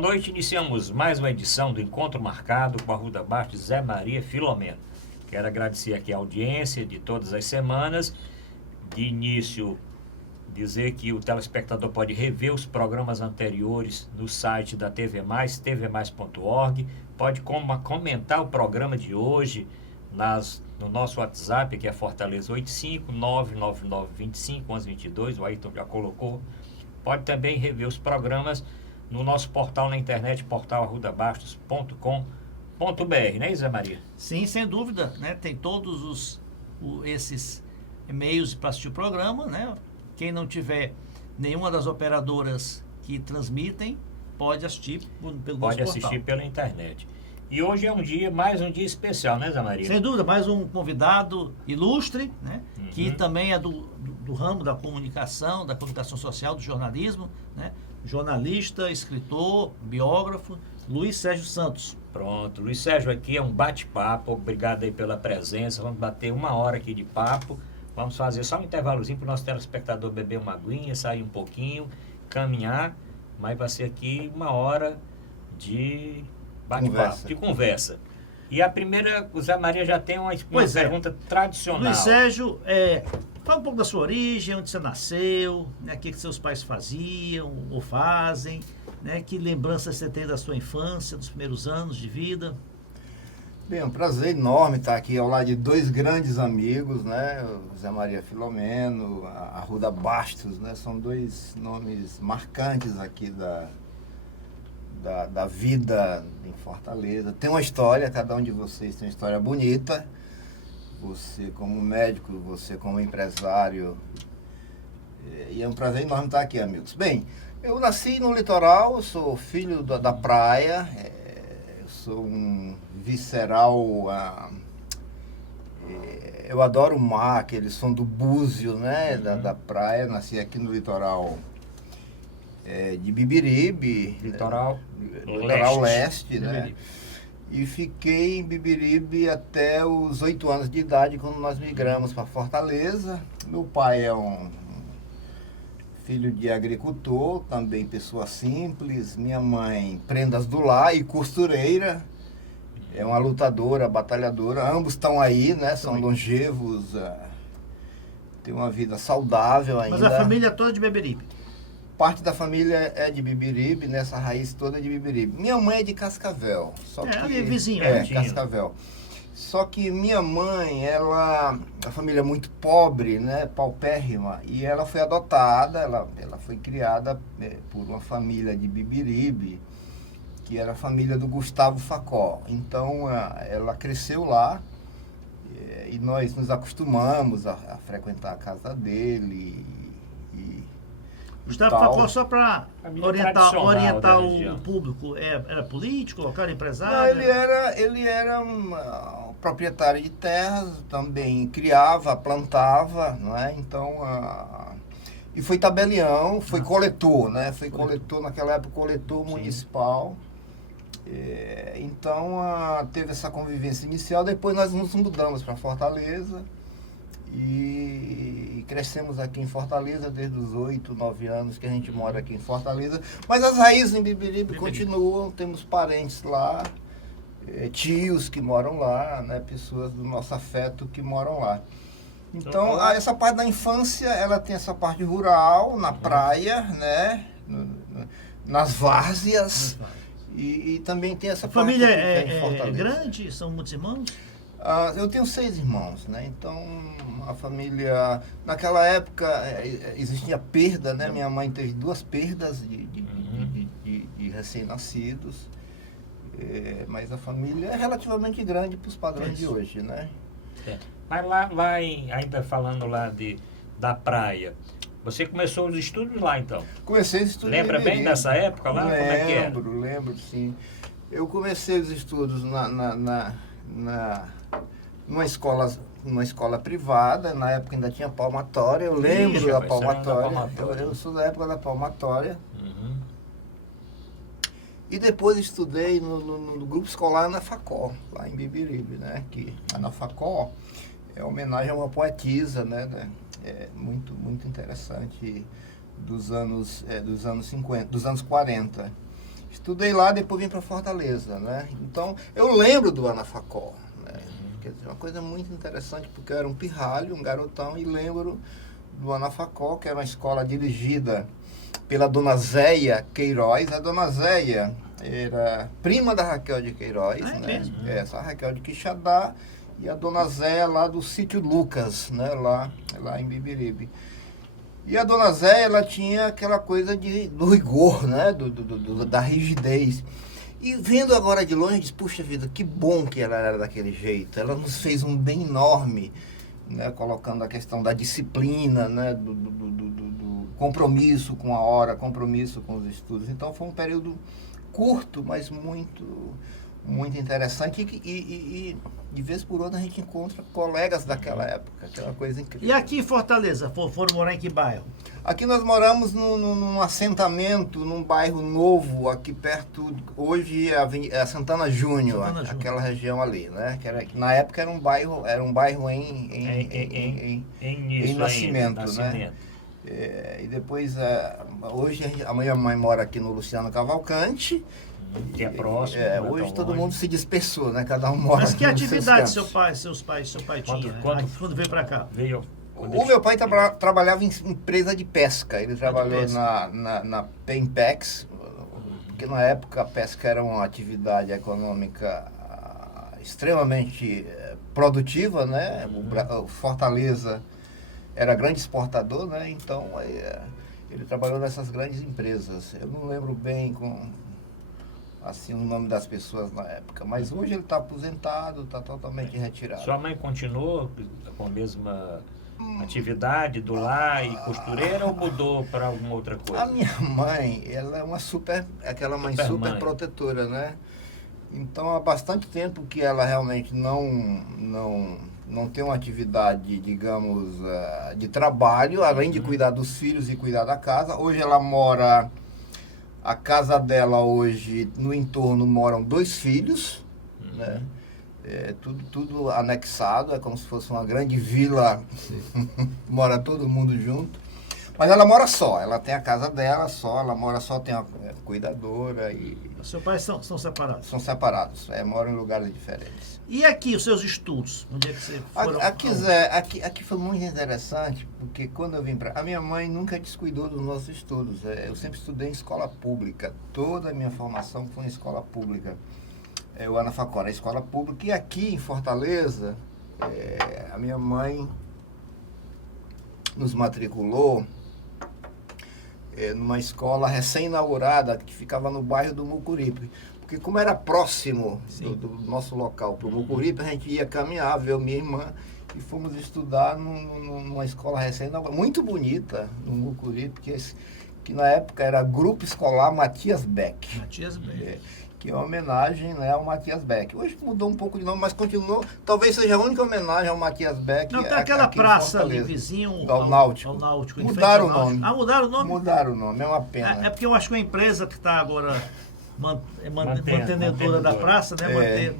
noite, iniciamos mais uma edição do Encontro Marcado com Arruda Bastos Zé Maria Filomeno. Quero agradecer aqui a audiência de todas as semanas. De início, dizer que o telespectador pode rever os programas anteriores no site da TV Mais, tvmais.org. Pode comentar o programa de hoje no nosso WhatsApp, que é Fortaleza 85 99925 1122. O Ayrton já colocou. Pode também rever os programas no nosso portal na internet, portalarrudabastos.com.br, né, Zé Maria? Sim, sem dúvida, né? Tem todos esses e-mails para assistir o programa, né? Quem não tiver nenhuma das operadoras que transmitem, pode assistir pelo nosso portal. Pode assistir pela internet. E hoje é mais um dia especial, né, Zé Maria? Sem dúvida, mais um convidado ilustre, né? Que também é do ramo da comunicação social, do jornalismo, né? Jornalista, escritor, biógrafo, Luiz Sérgio Santos. Pronto, Luiz Sérgio aqui é um bate-papo, obrigado aí pela presença, vamos bater 1 hora aqui de papo, vamos fazer só um intervalozinho para o nosso telespectador beber uma aguinha, sair um pouquinho, caminhar, mas vai ser aqui 1 hora de bate-papo, de conversa. E a primeira, o Zé Maria já tem uma pergunta tradicional. Luiz Sérgio, fala um pouco da sua origem, onde você nasceu, né, o que seus pais faziam ou fazem, né, que lembranças você tem da sua infância, dos primeiros anos de vida. Bem, é um prazer enorme estar aqui ao lado de 2 grandes amigos, né, o Zé Maria Filomeno, a Arruda Bastos, né, são 2 nomes marcantes aqui da vida em Fortaleza. Tem uma história, cada um de vocês tem uma história bonita. Você como médico, você como empresário. E é um prazer enorme estar aqui, amigos. Bem, eu nasci no litoral, eu sou filho da praia, eu sou um visceral. Eu adoro o mar, aquele som do búzio, né, da praia. Nasci aqui no litoral de Bibiribe, Litoral leste, né? E fiquei em Bibiribe até os 8 anos de idade, quando nós migramos para Fortaleza. Meu pai é um filho de agricultor, também pessoa simples. Minha mãe, prendas do lar e costureira. É uma lutadora, batalhadora. Ambos estão aí, né? São longevos, têm uma vida saudável ainda. Mas a família toda de Bibiribe? Parte da família é de Bibiribe, nessa raiz toda é de Bibiribe. Minha mãe é de Cascavel. Ali vizinho. Cascavel. Só que minha mãe, a família é muito pobre, né, paupérrima, e ela foi adotada, ela foi criada por uma família de Bibiribe, que era a família do Gustavo Facó. Então, ela cresceu lá, e nós nos acostumamos a frequentar a casa dele. Gustavo Facó, só para orientar o público, era político, local, empresário? Não, ele era um proprietário de terras, também criava, plantava, não é? Então, e foi tabelião, foi coletor, né? Foi coletor, naquela época, coletor municipal. Então, teve essa convivência inicial, depois nós nos mudamos para Fortaleza. E crescemos aqui em Fortaleza desde os 8, 9 anos que a gente mora aqui em Fortaleza. Mas as raízes em Bibiribe continuam, temos parentes lá, tios que moram lá, né, pessoas do nosso afeto que moram lá. Então, essa parte da infância, ela tem essa parte rural, na praia, né, nas várzeas, e também tem essa parte família em Fortaleza. É grande? São muitos irmãos? Eu tenho 6 irmãos, né? Então, a família... Naquela época, existia perda, né? Minha mãe teve 2 perdas de recém-nascidos. Mas a família é relativamente grande para os padrões de hoje, né? Mas lá ainda falando lá da praia, você começou os estudos lá, então? Comecei os estudos. Lembra bem dessa época lá? Como é que era? Lembro, sim. Eu comecei os estudos numa escola privada. Na época ainda tinha palmatória. Eu lembro da palmatória. Eu sou da época da palmatória. E depois estudei no grupo escolar Ana Facó, lá em Bibiribe, né? Que Ana Facó é homenagem a uma poetisa, né? Muito, muito interessante, dos anos 50, dos anos 40. Estudei lá, depois vim para Fortaleza, né? Então, eu lembro do Anafacó, né? Quer dizer, uma coisa muito interessante, porque eu era um pirralho, um garotão, e lembro do Anafacó, que era uma escola dirigida pela dona Zéia Queiroz. A dona Zéia era prima da Raquel de Queiroz, é né? mesmo? Essa a Raquel de Quixadá e a dona Zéia lá do sítio Lucas, né? Lá em Bibiribe. E a dona Zéia, ela tinha aquela coisa do rigor, né? Da rigidez. E vendo agora de longe, disse, puxa vida, que bom que ela era daquele jeito. Ela nos fez um bem enorme, né? Colocando a questão da disciplina, né? Do compromisso com a hora, compromisso com os estudos. Então foi um período curto, mas muito interessante, e de vez por outra a gente encontra colegas daquela época, aquela coisa incrível. E aqui em Fortaleza, foram morar em que bairro? Aqui nós moramos num assentamento, num bairro novo, aqui perto, hoje é a Santana Júnior, aquela região ali, né? Na época era um bairro em nascimento, né? E depois, hoje a minha mãe mora aqui no Luciano Cavalcante. Que é próximo. Hoje todo mundo se dispersou, né? Cada um mora. Mas que atividade seu pai tinha quando veio para cá? O meu pai trabalhava em empresa de pesca. Ele trabalhou na Pempex, porque na época a pesca era uma atividade econômica extremamente produtiva, né? O Fortaleza era grande exportador, né? Então ele trabalhou nessas grandes empresas. Eu não lembro bem assim, o nome das pessoas na época. Mas hoje ele está aposentado, está totalmente retirado. Sua mãe continuou com a mesma atividade do lar e costureira ou mudou para alguma outra coisa? A minha mãe, ela é uma super protetora, né? Então há bastante tempo que ela realmente não tem uma atividade, digamos, de trabalho, além de cuidar dos filhos e cuidar da casa. Hoje ela mora... A casa dela hoje, no entorno, moram 2 filhos, né? Tudo anexado, é como se fosse uma grande vila, mora todo mundo junto. Mas ela mora só, ela tem a casa dela só, ela mora só, tem uma cuidadora e... Seus pais são separados? São separados, moram em lugares diferentes. E aqui, os seus estudos? Onde é que você foram? Aqui foi muito interessante, porque quando eu vim para... A minha mãe nunca descuidou dos nossos estudos. Eu sempre estudei em escola pública. Toda a minha formação foi em escola pública. O Anafacó era escola pública. E aqui em Fortaleza, a minha mãe nos matriculou numa escola recém-inaugurada que ficava no bairro do Mucuripe. Porque como era próximo do nosso local para o Mucuripe, a gente ia caminhar, ver minha irmã, e fomos estudar numa escola recém-inaugurada, muito bonita, no Mucuripe, que na época era Grupo Escolar Matias Beck. Que é uma homenagem, né, ao Matias Beck. Hoje mudou um pouco de nome, mas continuou. Talvez seja a única homenagem ao Matias Beck. Não, tem aquela praça ali, vizinho ao Náutico. Mudaram o nome. Mudaram o nome? Mudaram o nome, é uma pena. É porque eu acho que é uma empresa que está agora mantenedora da praça, né?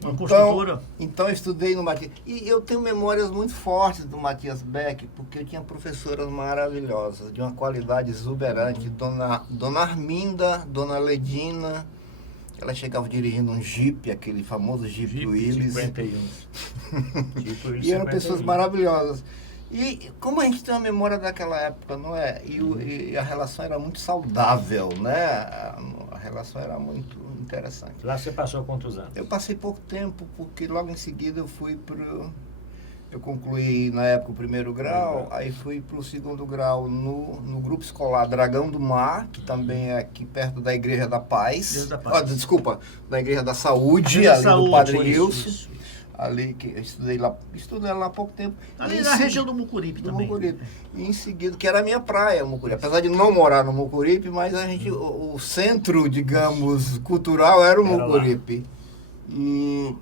Uma construtora. Então eu estudei no Matias. E eu tenho memórias muito fortes do Matias Beck, porque eu tinha professoras maravilhosas, de uma qualidade exuberante. Dona Arminda, Dona Ledina. Ela chegava dirigindo um Jeep, aquele famoso Jeep Willys. 51. E eram pessoas maravilhosas. E como a gente tem uma memória daquela época, não é? E a relação era muito saudável, né? A relação era muito interessante. Lá você passou quantos anos? Eu passei pouco tempo, porque logo em seguida eu concluí na época o 1º grau, aí fui para o 2º grau no grupo escolar Dragão do Mar, que também é aqui perto da Igreja da Paz. Da Igreja da Saúde, do Padre Nilson. Isso. Ali que eu estudei lá há pouco tempo. Ali na região do Mucuripe também. Mucuripe. E em seguida, que era a minha praia, o Mucuripe. Apesar de não morar no Mucuripe, mas o centro, digamos, cultural era o Mucuripe. E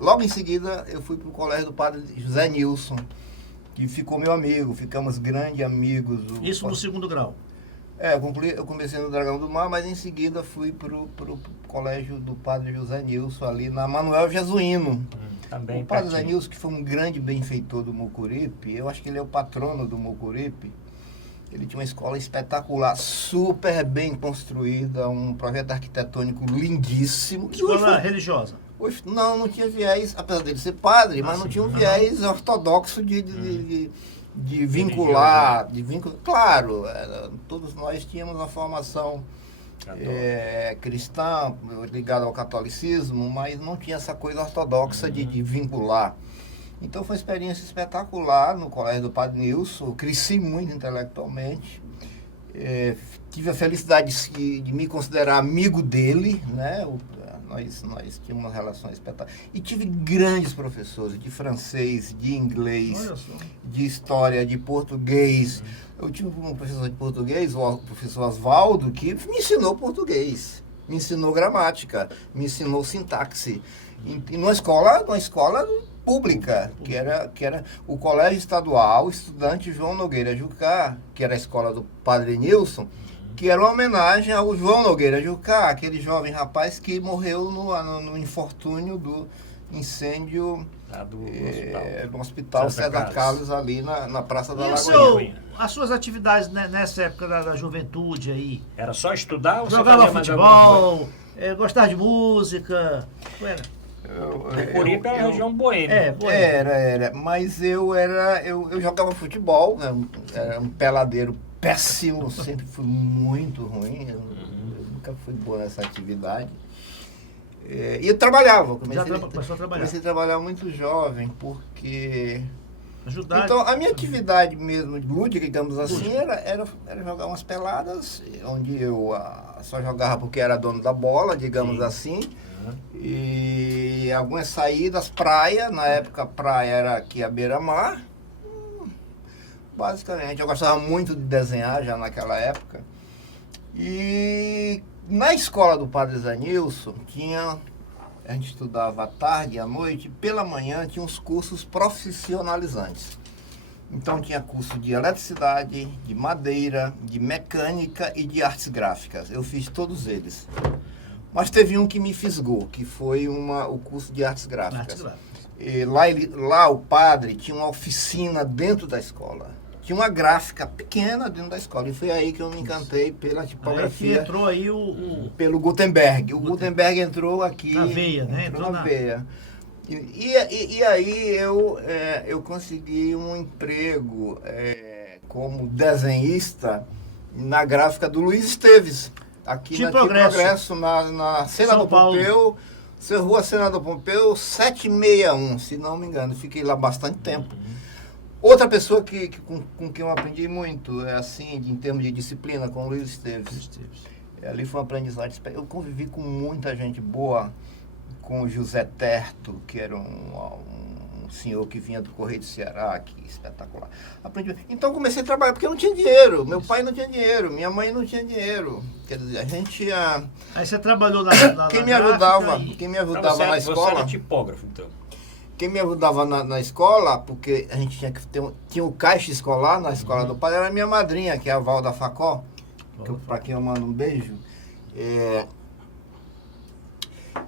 logo em seguida eu fui para o colégio do Padre José Nilson, que ficou meu amigo, ficamos grandes amigos. Isso no 2º grau? Eu comecei no Dragão do Mar, mas em seguida fui para o colégio do Padre José Nilson, ali na Manuel Jesuíno. Também o Padre José Nilson, que foi um grande benfeitor do Mucuripe, eu acho que ele é o patrono do Mucuripe, Ele tinha uma escola espetacular, super bem construída, um projeto arquitetônico lindíssimo. Escola religiosa? Hoje, não tinha viés, apesar dele ser padre, mas não tinha um viés ortodoxo de vincular, Claro, todos nós tínhamos uma formação cristã, ligada ao catolicismo, mas não tinha essa coisa ortodoxa de vincular. Então foi uma experiência espetacular no Colégio do Padre Nilson, eu cresci muito intelectualmente, tive a felicidade de me considerar amigo dele, né? Nós tínhamos uma relação espetacular. E tive grandes professores de francês, de inglês, de história, de português. Eu tive um professor de português, o professor Oswaldo, que me ensinou português, me ensinou gramática, me ensinou sintaxe. E numa escola pública, que era o Colégio Estadual Estudante João Nogueira Jucá, que era a escola do Padre Nilson, que era uma homenagem ao João Nogueira Jucá, aquele jovem rapaz que morreu no infortúnio do incêndio do hospital César Carlos, ali na Praça da Lagoinha. As suas atividades nessa época da juventude aí? Era só estudar ou jogava futebol, gostar de música? Corria pela região boêmia. Era. Mas eu jogava futebol, né? Era um peladeiro péssimo, sempre fui muito ruim, eu nunca fui bom nessa atividade. E eu trabalhava, começou a trabalhar. Comecei a trabalhar muito jovem, porque... Ajudar. Então, a minha atividade mesmo, lúdica, digamos assim, era jogar umas peladas, onde eu só jogava porque era dono da bola, digamos assim. E algumas saídas, praia, na época a praia era aqui à beira-mar. Basicamente, eu gostava muito de desenhar já naquela época. E na escola do Padre Zé Nilson, a gente estudava à tarde e à noite, e pela manhã tinha uns cursos profissionalizantes. Então tinha curso de eletricidade, de madeira, de mecânica e de artes gráficas. Eu fiz todos eles. Mas teve um que me fisgou, que foi o curso de artes gráficas. E lá o padre tinha uma oficina dentro da escola. Tinha uma gráfica pequena dentro da escola. E foi aí que eu me encantei pela tipografia. Entrou aí pelo Gutenberg. O Gutenberg entrou aqui. Na veia, né? Entrou na veia. E aí eu consegui um emprego como desenhista na gráfica do Luiz Esteves. Aqui na Progresso, na Cena do Pompeu. Rua Cena do Pompeu, 761, se não me engano. Fiquei lá bastante tempo. Outra pessoa com quem eu aprendi muito, assim, em termos de disciplina, com o Luiz Esteves. Ali foi uma aprendizagem. Eu convivi com muita gente boa, com o José Terto, que era um senhor que vinha do Correio do Ceará, que espetacular. Aprendi. Então comecei a trabalhar, porque eu não tinha dinheiro. Meu pai não tinha dinheiro, minha mãe não tinha dinheiro. Quer dizer, a gente... Aí você trabalhou na quem me ajudava na escola... Você era tipógrafo, então? Quem me ajudava na escola, porque a gente tinha o caixa escolar na escola do padre, era a minha madrinha, que é a Valda Facó, para quem eu mando um beijo.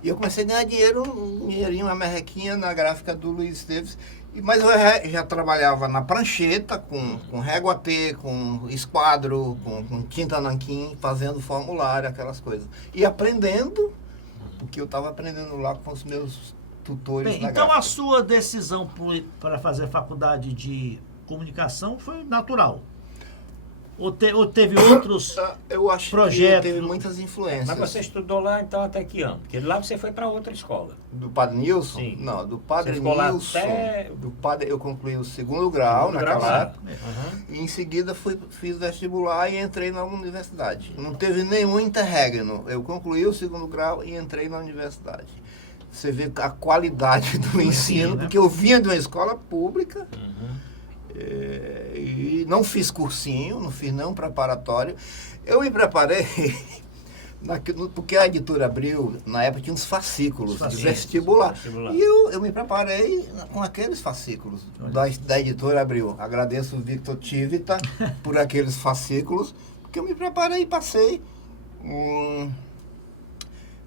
E eu comecei a ganhar dinheiro, um dinheirinho, uma merrequinha na gráfica do Luiz Esteves. Mas eu já trabalhava na prancheta, com régua T, com esquadro, com tinta nanquim, fazendo formulário, aquelas coisas. E aprendendo, porque eu estava aprendendo lá com os meus tutores. Bem, então a sua decisão para fazer faculdade de comunicação foi natural? Ou teve outros eu acho projetos? Que teve muitas influências. Mas você estudou lá então até que ano? Porque lá você foi para outra escola. Do Padre Nilson? Sim. Não, do Padre Nilson. Eu concluí o segundo grau naquela época. E em seguida fiz vestibular e entrei na universidade. Não teve nenhum interregno. Eu concluí o segundo grau e entrei na universidade. Você vê a qualidade do ensino, né? Porque eu vinha de uma escola pública. E não fiz cursinho, não fiz nenhum preparatório. Eu me preparei, porque a editora Abril, na época, tinha uns fascículos de vestibular. E eu me preparei com aqueles fascículos da editora Abril. Agradeço o Victor Tivita por aqueles fascículos, porque eu me preparei e passei.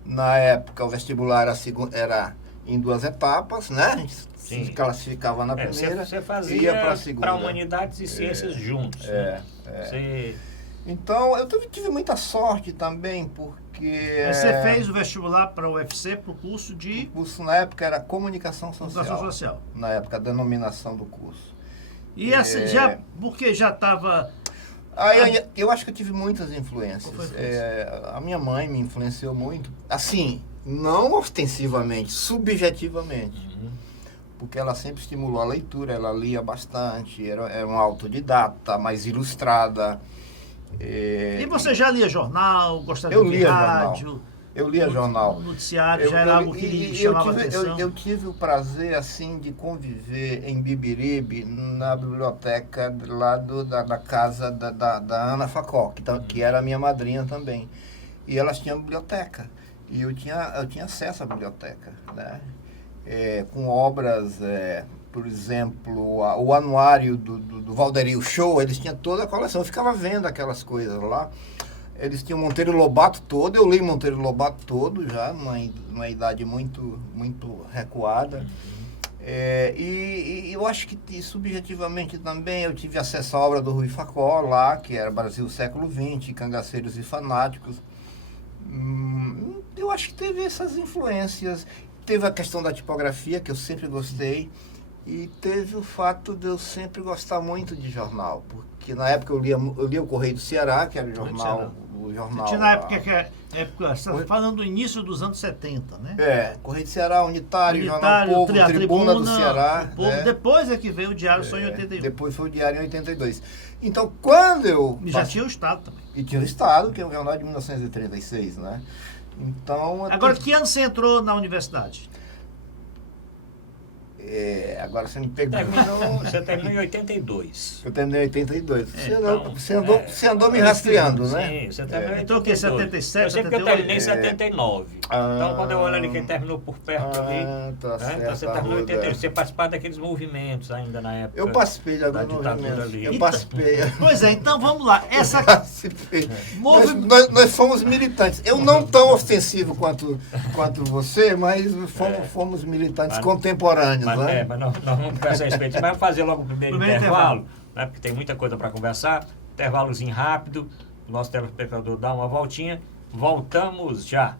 Na época, o vestibular era em 2 etapas, né? A gente Sim. se classificava na primeira, Você fazia ia para a segunda. para humanidades e ciências juntos. Né? Você... Então, eu tive muita sorte também, porque... Você fez o vestibular para o UFC para o curso de... O curso na época era Comunicação Social. Comunicação Social. Na época, a denominação do curso. E essa, porque já estava... Eu acho que eu tive muitas influências. A minha mãe me influenciou muito. Assim, não ostensivamente, subjetivamente. Porque ela sempre estimulou a leitura, ela lia bastante, era uma autodidata, mais ilustrada. E você já lia jornal, gostava de ouvir rádio? Eu lia jornal. O noticiário já era algo que lhe chamava atenção? Eu tive o prazer, assim, de conviver em Bibiribe, na biblioteca lá da casa da Ana Facó, que era a minha madrinha também. E elas tinham biblioteca. E eu tinha acesso à biblioteca, né? Com obras, por exemplo, o anuário do Valderio Show, eles tinham toda a coleção. Eu ficava vendo aquelas coisas lá. Eles tinham Monteiro Lobato todo, eu li Monteiro Lobato todo já, numa idade muito, muito recuada. E eu acho que subjetivamente também eu tive acesso à obra do Rui Facó lá, que era Brasil século XX, Cangaceiros e Fanáticos. Eu acho que teve essas influências. Teve a questão da tipografia, que eu sempre gostei. E teve o fato de eu sempre gostar muito de jornal, porque na época eu lia o Correio do Ceará, que era o jornal. Na época você está falando do início dos anos 70, né? Correio do Ceará, Unitário, Jornal Povo, Tribuna do Ceará. Depois é que veio o Diário só em 81. Depois foi o Diário em 82. Então, quando eu... E já tinha o Estado também. E tinha o Estado, que é um jornal de 1936, né? Então... Agora, que ano você entrou na universidade? Agora você me pegou. Você terminou em 82. Eu terminei em 82. Então, você andou me rastreando, né? Sim, você terminou em 82. Então o quê? 77, eu sei que eu 78? terminei em 79. Então, quando eu olho ali quem terminou por perto ali... Tá certo, então, você terminou em 82. Você participava daqueles movimentos ainda na época. Eu participei de alguns ditadura ali. Eu participei. Pois é, então vamos lá. Nós fomos militantes. Eu não tão ostensivo quanto você, mas fomos militantes contemporâneos. Mas nós vamos conversar a respeito. Mas vamos fazer logo o primeiro intervalo, né, porque tem muita coisa para conversar. Intervalozinho rápido. O nosso telespectador dá uma voltinha. Voltamos já.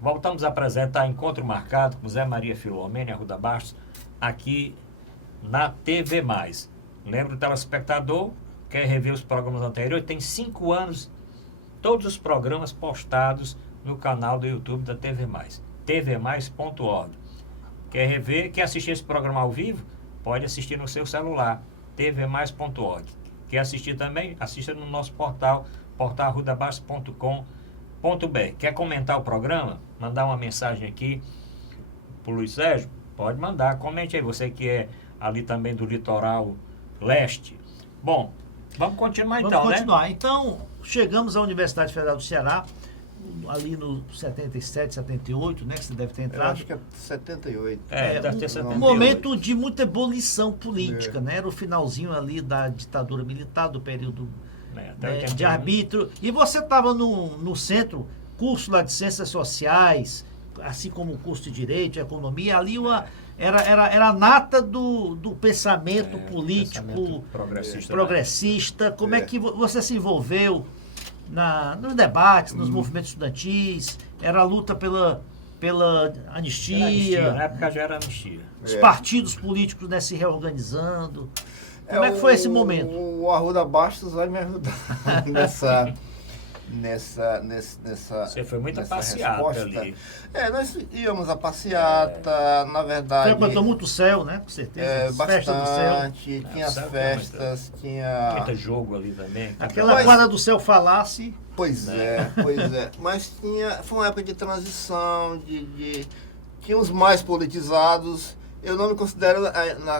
Voltamos a apresentar Encontro Marcado com Zé Maria Filomena Arruda Bastos, aqui na TV+. Lembra o telespectador, quer rever os programas anteriores, tem 5 anos, todos os programas postados no canal do YouTube da TV+, tvmais.org. Quer rever, quer assistir esse programa ao vivo? Pode assistir no seu celular, tvmais.org. Quer assistir também? Assista no nosso portal, portalrudabastos.com.br. Quer comentar o programa? Mandar uma mensagem aqui pro Luiz Sérgio? Pode mandar, comente aí, você que é ali também do litoral leste. Bom, vamos continuar então, Vamos continuar. Então, chegamos à Universidade Federal do Ceará, ali no 77, 78, né, que você deve ter entrado. Eu acho que é 78. Deve ter 78. Um momento de muita ebulição política, né? Era o finalzinho ali da ditadura militar, do período de arbítrio. E você estava no centro, curso lá de Ciências Sociais, assim como o curso de Direito, Economia, ali era a nata do pensamento político progressista. Como é que você se envolveu nos debates, nos movimentos estudantis? Era a luta pela anistia, na época já era anistia. os partidos políticos, né, se reorganizando. Como é que foi esse momento? O Arruda Bastos vai me ajudar nessa Você foi muito nessa passeata resposta. ali. Nós íamos a passeata, na verdade. Frequentou muito o céu, né? Com certeza. As festas do céu. Bastante, tinha o as céu festas, tinha. Muito jogo ali também. Aquela Mas- quadra do céu falasse. Pois é. Mas foi uma época de transição, tinha os mais politizados. Eu não me considero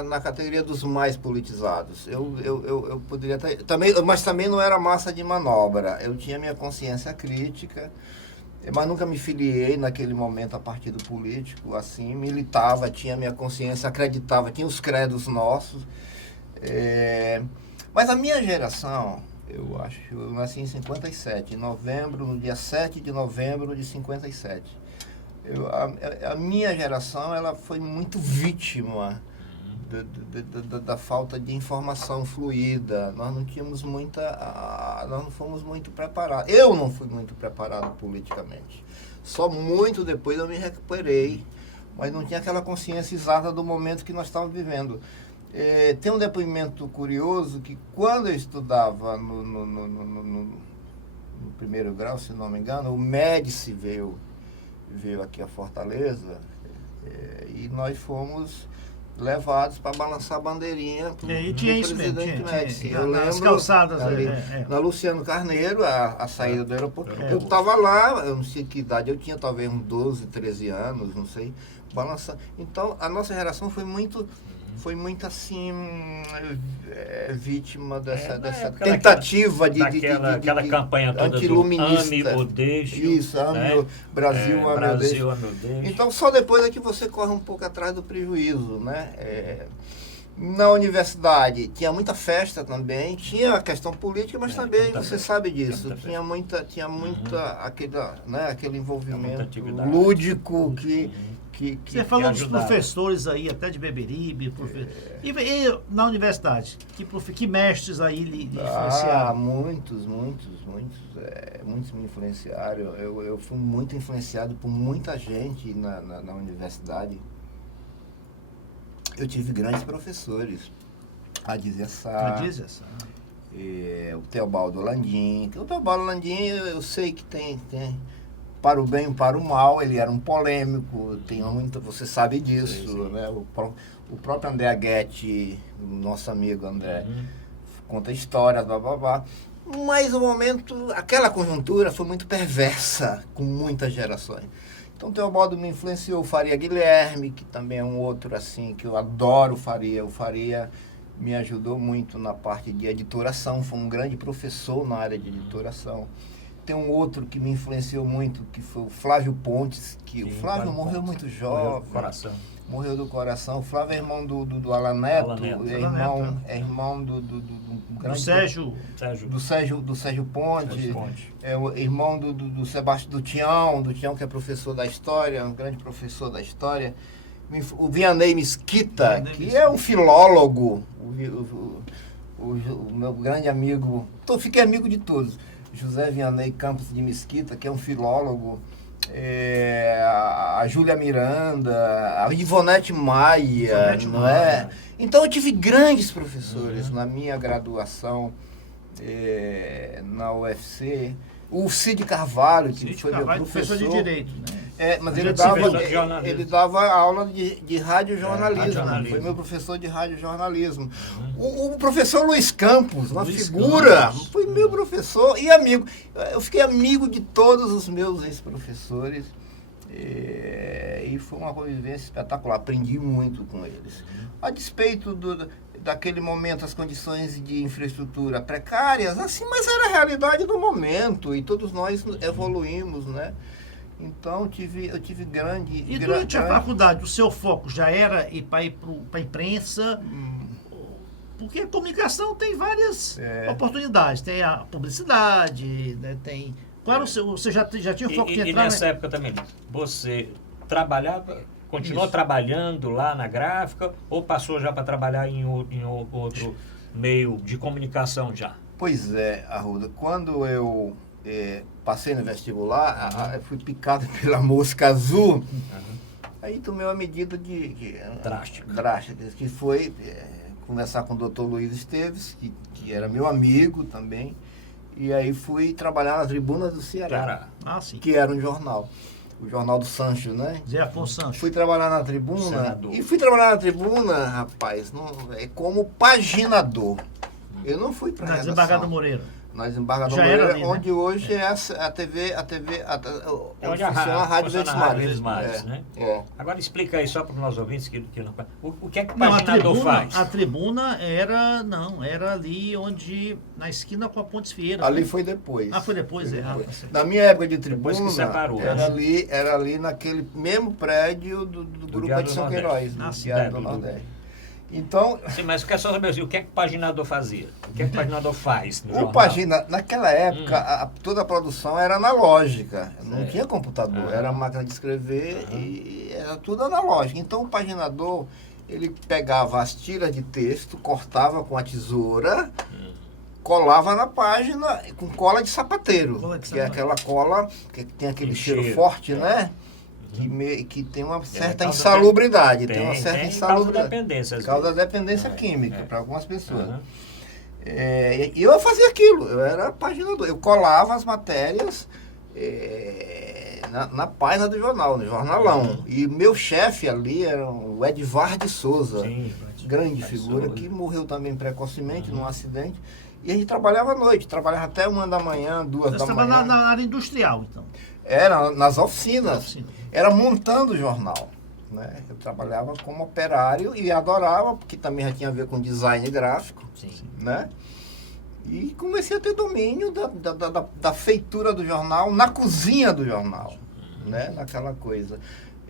na categoria dos mais politizados. Eu poderia também, mas também não era massa de manobra. Eu tinha minha consciência crítica, mas nunca me filiei naquele momento a partido político. Assim, militava, tinha minha consciência, acreditava, tinha os credos nossos. Mas a minha geração, eu nasci em 57, em novembro, no dia 7 de novembro de 57. A minha geração, ela foi muito vítima da falta de informação fluida. Nós não tínhamos nós não fomos muito preparados. Eu não fui muito preparado politicamente. Só muito depois eu me recuperei, mas não tinha aquela consciência exata do momento que nós estávamos vivendo. Tem um depoimento curioso que quando eu estudava no primeiro grau, se não me engano, o Médici veio aqui a Fortaleza e nós fomos levados para balançar a bandeirinha pro E tinha isso mesmo, presidente Médici. tinha. Eu Nas lembro calçadas ali, é. na Luciano Carneiro, a saída do aeroporto. É. Eu estava lá, eu não sei que idade eu tinha, talvez uns 12, 13 anos, não sei, balançando. Então, a nossa geração foi muito assim, vítima dessa tentativa aquela campanha toda do antiluminista. ame ou deixe. Isso, ame, Brasil, ame ou deixe. Brasil, ame ou deixe. Então, só depois é que você corre um pouco atrás do prejuízo, né? Na universidade tinha muita festa também, tinha a questão política, mas também você sabe disso, tinha muita aquele envolvimento atividade. lúdico que Você falou dos ajudava. professores aí, até de Beberibe, e na universidade, que mestres aí lhe influenciaram? Muitos me influenciaram. Eu fui muito influenciado por muita gente na universidade. Eu tive grandes professores. A Dízia Sá, o Teobaldo Landim. O Teobaldo Landim, eu sei que tem para o bem e para o mal, ele era um polêmico, você sabe disso, sim. Né? O próprio André Aguete, nosso amigo André, conta histórias, blá, blá, blá. Mas o momento, aquela conjuntura foi muito perversa com muitas gerações. Então o Teobaldo me influenciou, o Faria Guilherme, que também é um outro assim, que eu adoro o Faria. O Faria me ajudou muito na parte de editoração, foi um grande professor na área de editoração. Tem um outro que me influenciou muito, que foi o Flávio Pontes, que o Flávio morreu muito jovem. Morreu do coração. O Flávio é irmão do Alan Neto, é irmão do grande do Sérgio Ponte, é o irmão do Sebastião do Tião, que é professor da história, um grande professor da história. O Vianney Mesquita, que é um filólogo, o meu grande amigo, fiquei amigo de todos. José Vianney Campos de Mesquita, que é um filólogo, a Júlia Miranda, a Ivonete Maia, não é? Então eu tive grandes professores na minha graduação na UFC. O Cid Carvalho, que foi meu professor de Direito, né? Mas ele dava aula de radiojornalismo, foi meu professor de radiojornalismo. O professor Luiz Campos, uma figura, foi meu professor e amigo. Eu fiquei amigo de todos os meus ex-professores e foi uma convivência espetacular, aprendi muito com eles. A despeito daquele momento, as condições de infraestrutura precárias, assim, mas era a realidade do momento e todos nós evoluímos, né? Então eu tive grande... E durante a faculdade, o seu foco já era ir para a imprensa? Porque a comunicação tem várias oportunidades, tem a publicidade, né? Tem... Claro, você já tinha o foco de entrar... E nessa época também, você trabalhava... Continuou trabalhando lá na gráfica ou passou já para trabalhar em outro meio de comunicação já? Pois é, Arruda. Quando eu passei no vestibular, fui picado pela mosca azul. Aí tomei uma medida drástica, que foi conversar com o Dr. Luiz Esteves, que era meu amigo também, e aí fui trabalhar na Tribuna do Ceará, que era um jornal, o Jornal do Sancho, né? Zé Afonso Sancho. Fui trabalhar na Tribuna, rapaz, como paginador. Eu não fui para redação. Desembargador Moreira. Na Desembargador Moreira, ali, onde hoje é a TV, onde funciona a Rádio Verdes Mares, né? Agora explica aí só para os nossos ouvintes o que é que o paginador faz. A Tribuna era ali onde, na esquina com a Pontes Vieira. Ali foi depois. Foi depois, Na minha época de Tribuna, que separou, era ali naquele mesmo prédio do Grupo Edson Queiroz, do Diário do Nordeste. Então, sim, mas eu quero só saber o que é que o paginador fazia? O que é que o paginador faz no jornal? Naquela época, toda a produção era analógica. Não tinha computador, era máquina de escrever e era tudo analógico. Então, o paginador, ele pegava as tiras de texto, cortava com a tesoura, colava na página com cola de sapateiro. Que é aquela cola que tem aquele cheiro forte, né? Que tem uma certa insalubridade. Tem uma certa insalubridade. Causa dependência química para algumas pessoas. E eu fazia aquilo, eu era paginador. Eu colava as matérias na página do jornal, no jornalão. E meu chefe ali era o Edvar de Souza, grande figura, que morreu também precocemente num acidente. E a gente trabalhava à noite, trabalhava até 1 da manhã, 2 da manhã. Você estava na área industrial, então? Era nas oficinas. Era montando o jornal. Né? Eu trabalhava como operário e adorava, porque também já tinha a ver com design gráfico. Né? E comecei a ter domínio da feitura do jornal, na cozinha do jornal. Né? Naquela coisa.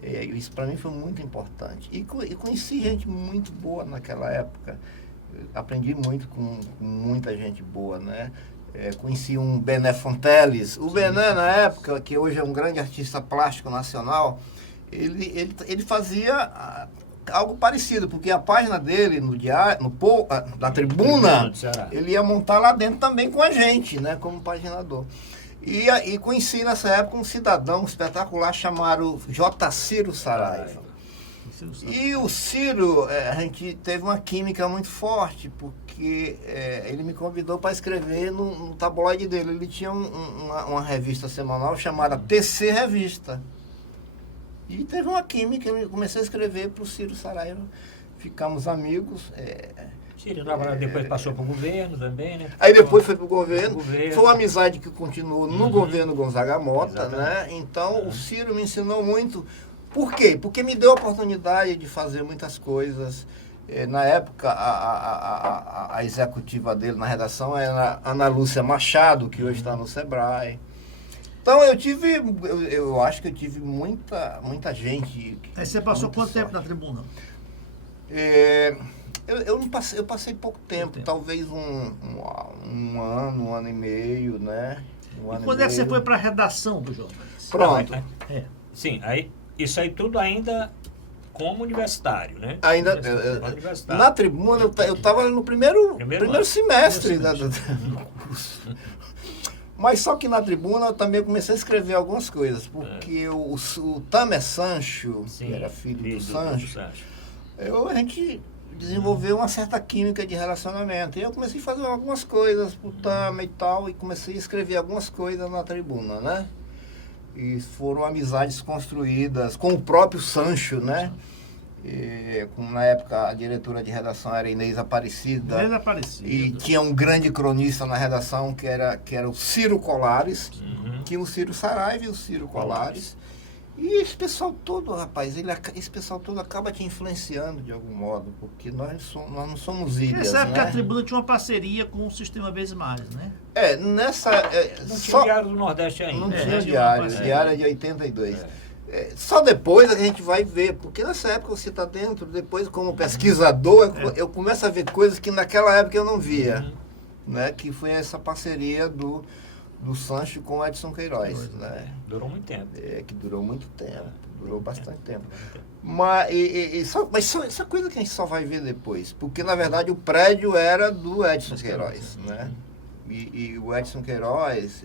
Isso para mim foi muito importante. E conheci gente muito boa naquela época. Aprendi muito com muita gente boa, né? Conheci um Bené Fonteles. O Bené, na época, que hoje é um grande artista plástico nacional, ele fazia algo parecido, porque a página dele no diário, na Tribuna, ele ia montar lá dentro também com a gente, né? Como paginador. E conheci nessa época um cidadão espetacular chamado J. Ciro Saraiva. E o Ciro, a gente teve uma química muito forte, porque ele me convidou para escrever no tabloide dele. Ele tinha uma revista semanal chamada TC Revista. E teve uma química, eu comecei a escrever para o Ciro Saraiva. Ficamos amigos. Ciro depois passou para o governo também, né? Aí depois foi para o governo. Foi uma amizade que continuou no governo Gonzaga Mota, né? Então o Ciro me ensinou muito. Por quê? Porque me deu a oportunidade de fazer muitas coisas. Na época, a executiva dele na redação era Ana Lúcia Machado, que hoje está no Sebrae. Então eu acho que eu tive muita gente. Aí você passou quanto tempo na Tribuna? Eu passei pouco tempo, talvez um ano e meio, né? E quando é que você foi para a redação do jornal? Pronto. Sim, aí... Isso aí tudo ainda como universitário, né? Ainda na Tribuna eu estava no primeiro semestre do curso. Mas só que na Tribuna eu também comecei a escrever algumas coisas, porque o Tamer Sancho, que era filho do Sancho, a gente desenvolveu uma certa química de relacionamento. E eu comecei a fazer algumas coisas pro Tamer e tal, e comecei a escrever algumas coisas na Tribuna, né? E foram amizades construídas com o próprio Sancho, né? Na época a diretora de redação era Inês Aparecida. E tinha um grande cronista na redação que era o Ciro Colares. Tinha o Ciro Saraiva e o Ciro Colares. E esse pessoal todo, rapaz, esse pessoal todo acaba te influenciando de algum modo, porque nós não somos ilhas, nessa época, né? A Tribuna tinha uma parceria com o Sistema Verdes Mares, né? Não tinha Diário do Nordeste ainda. Não tinha diário de 82. Só depois a gente vai ver, porque nessa época você está dentro, depois como pesquisador, eu começo a ver coisas que naquela época eu não via, né? Que foi essa parceria do Sancho com o Edson Queiroz, né? Durou muito tempo. Que durou muito tempo, durou bastante tempo. Mas isso é coisa que a gente só vai ver depois, porque na verdade o prédio era do Edson Queiroz, né? E o Edson Queiroz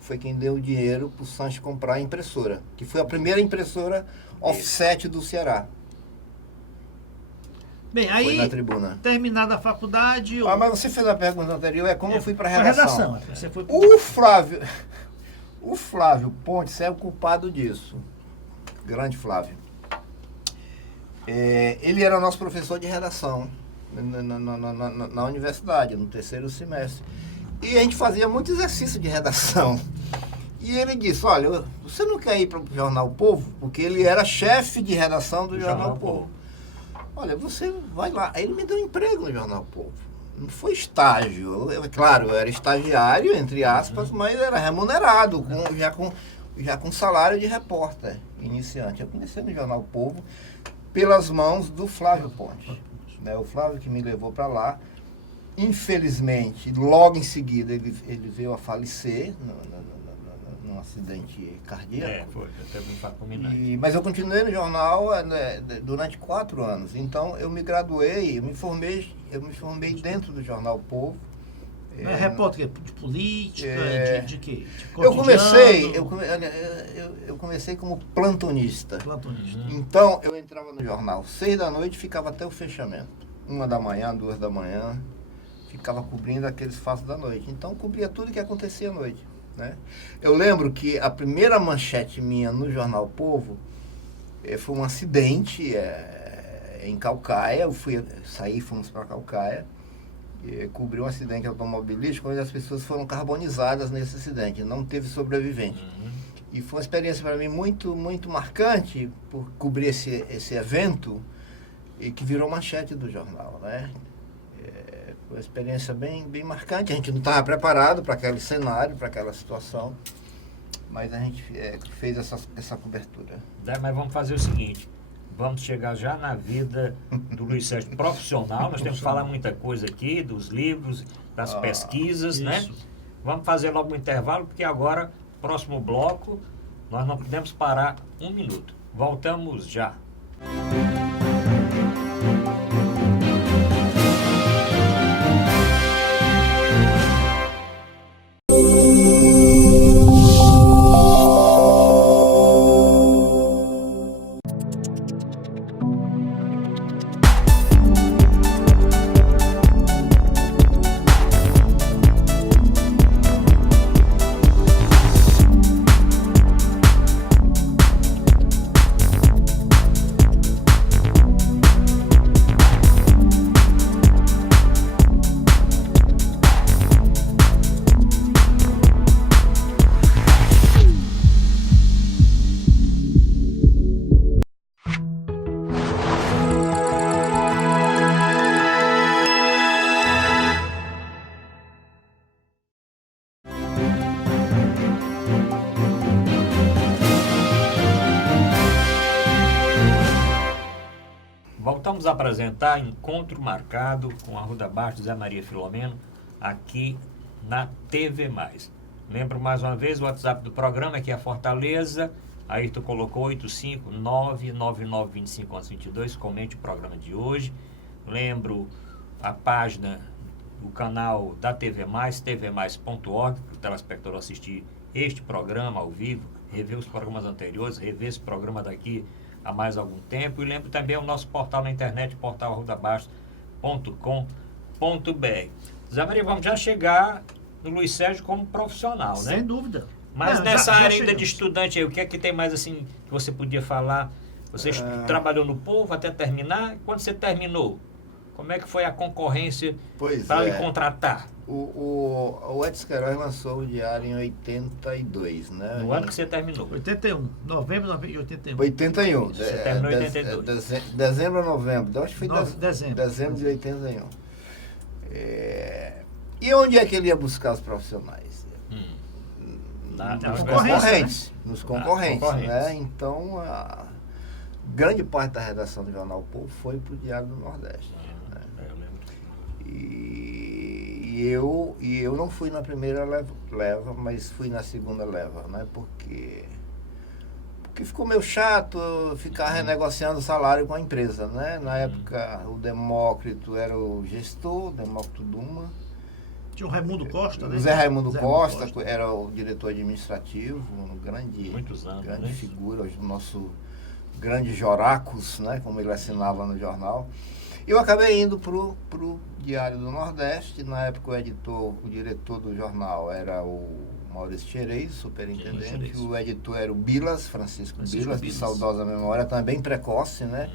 foi quem deu o dinheiro para o Sanches comprar a impressora, que foi a primeira impressora offset do Ceará. Bem, Foi aí, na tribuna. terminada a faculdade... Mas você fez a pergunta anterior, como eu fui para a foi redação. Você foi O Flávio Pontes é o culpado disso. Grande Flávio. Ele era nosso professor de redação na universidade, no 3º semestre. E a gente fazia muito exercício de redação. E ele disse, olha, você não quer ir para o Jornal o Povo? Porque ele era chefe de redação do Jornal o Povo. Olha, você vai lá. Aí ele me deu um emprego no Jornal o Povo. Não foi estágio. Claro, eu era estagiário, entre aspas, mas era remunerado, já com salário de repórter iniciante. Eu comecei no Jornal o Povo pelas mãos do Flávio Pontes. Né? O Flávio que me levou para lá. Infelizmente, logo em seguida, ele veio a falecer num acidente cardíaco. Foi, já teve um infarto fulminante. Mas eu continuei no jornal durante 4 anos. Então, eu me graduei, eu me formei dentro do Jornal o Povo. Repórter de política, de quê? De eu comecei como plantonista. Plantonista. Então, eu entrava no jornal 6 da noite e ficava até o fechamento. 1 da manhã, 2 da manhã. Ficava cobrindo aqueles fatos da noite. Então, cobria tudo que acontecia à noite. Né? Eu lembro que a primeira manchete minha no Jornal o Povo foi um acidente em Caucaia. Fomos para Caucaia. Cobri um acidente automobilístico onde as pessoas foram carbonizadas nesse acidente. Não teve sobrevivente. E foi uma experiência para mim muito, muito marcante por cobrir esse evento e que virou manchete do jornal, né? Foi uma experiência bem, bem marcante. A gente não estava preparado para aquele cenário, para aquela situação, mas a gente fez essa cobertura. Mas vamos fazer o seguinte, vamos chegar já na vida do Luiz Sérgio profissional. Nós temos que falar muita coisa aqui, dos livros, das pesquisas, isso. né? Vamos fazer logo um intervalo, porque agora, próximo bloco, nós não podemos parar 1 minuto. Voltamos já. Voltamos a apresentar Encontro Marcado com Arruda Bastos e Zé Maria Filomeno aqui na TV+. Lembro mais uma vez, o WhatsApp do programa aqui é Fortaleza. Aí tu colocou 85999251122. Comente o programa de hoje. Lembro a página, o canal da TV+, tvmais.org, para o telespectador assistir este programa ao vivo, rever os programas anteriores, rever esse programa daqui há mais algum tempo. E lembro também o nosso portal na internet, portalarrudabastos.com.br. Zé Maria, vamos já chegar no Luiz Sérgio como profissional, né? Sem dúvida. Mas nessa área ainda de chegamos. estudante aí, o que é que tem mais assim que você podia falar? Você trabalhou no Povo até terminar? Quando você terminou, como é que foi a concorrência para lhe contratar? O Edson Queiroz lançou o diário em 82, né? No ano que você terminou. 81, novembro de 81. 81. Você terminou em 82. Dezembro a novembro. Acho que foi Dezembro de 81. E onde é que ele ia buscar os profissionais? Nos concorrentes, né? Então, a grande parte da redação do Jornal o Povo foi para o Diário do Nordeste. Né? Eu lembro. E eu não fui na primeira leva, mas fui na segunda leva, né? Porque ficou meio chato ficar renegociando o salário com a empresa, né? Na época, o Demócrito era o gestor, o Demócrito Duma, Tinha o Raimundo Costa, né? O Zé Raimundo Costa era o diretor administrativo, Muitos anos, grande né? figura, o nosso grande Joracos, né, como ele assinava no jornal. Eu acabei indo pro Diário do Nordeste. Na época o diretor do jornal era o Maurício Xerez, superintendente. O editor era o Bilas, Francisco Bilas, de saudosa memória, também precoce, né?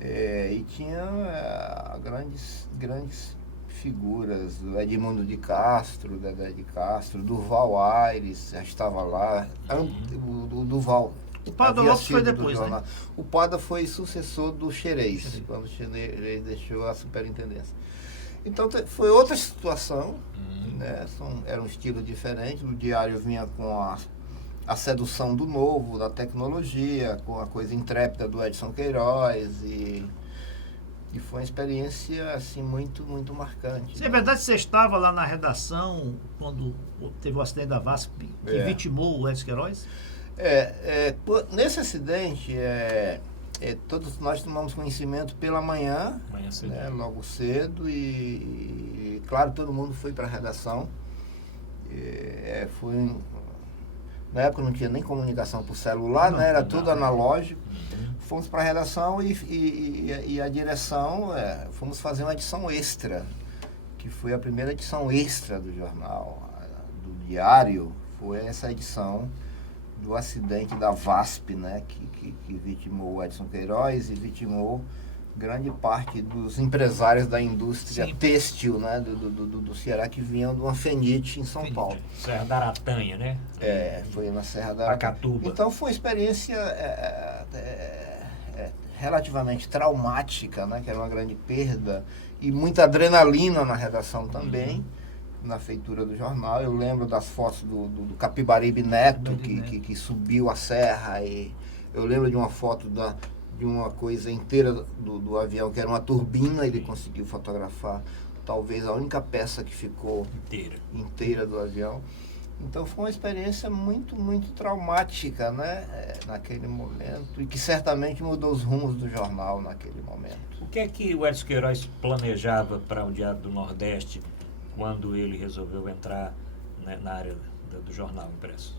E tinha grandes figuras, do Edmundo de Castro, Dedé de Castro, Durval Aires, já estava lá. O Durval. O Padre Lopes foi depois, né? O Pada foi sucessor do Xerez, quando o Xerez deixou a superintendência. Então foi outra situação, né? Era um estilo diferente. O Diário vinha com a sedução do novo, da tecnologia, com a coisa intrépida do Edson Queiroz e foi uma experiência assim muito marcante. Se é verdade que você estava lá na redação quando teve o acidente da VASP que vitimou o Edson Queiroz? Nesse acidente, todos nós tomamos conhecimento pela manhã né, logo cedo, e claro, todo mundo foi para a redação. Na época não tinha nem comunicação por celular, né, era tudo analógico. Fomos para a redação e a direção, fomos fazer uma edição extra, que foi a primeira edição extra do jornal, do Diário. Foi essa edição do acidente da VASP, né, que vitimou o Edson Queiroz e vitimou grande parte dos empresários da indústria têxtil, né, do Ceará, que vinham de uma fenite em São Paulo. Serra da Aratanha, né? Foi na Serra da Aratanha. Pacatuba. Então foi uma experiência relativamente traumática, né, que era uma grande perda, e muita adrenalina na redação também. Na feitura do jornal. Eu lembro das fotos do Capibaribe Neto, que subiu a serra, e eu lembro de uma foto de uma coisa inteira do avião, que era uma turbina. Ele conseguiu fotografar talvez a única peça que ficou inteira do avião. Então foi uma experiência muito traumática, né, naquele momento, e que certamente mudou os rumos do jornal naquele momento. O que é que o Edson Queiroz planejava para o Diário do Nordeste quando ele resolveu entrar, né, na área do jornal impresso?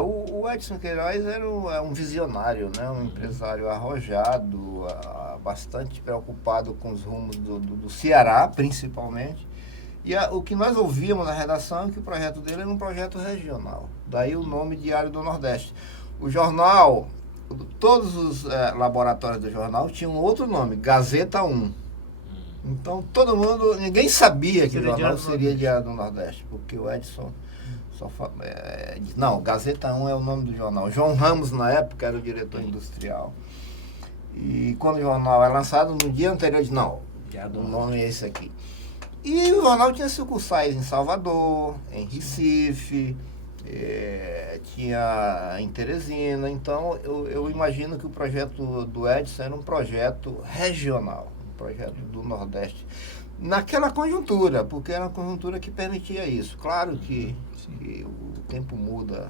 O Edson Queiroz era um visionário, né? Um empresário arrojado, bastante preocupado com os rumos do Ceará, principalmente. E o que nós ouvíamos na redação é que o projeto dele era um projeto regional. Daí o nome Diário do Nordeste. O jornal, todos os laboratórios do jornal tinham outro nome, Gazeta 1. Então ninguém sabia que o jornal seria Diário do Nordeste, porque o Edson não, Gazeta 1 é o nome do jornal. João Ramos, na época, era o diretor industrial. E quando o jornal é lançado, no dia anterior, disse, não, o nome é esse aqui. E o jornal tinha sucursais em Salvador, em Recife, tinha em Teresina. Então eu imagino que o projeto do Edson era um projeto regional, um projeto do Nordeste, naquela conjuntura, porque era uma conjuntura que permitia isso. Claro que o tempo muda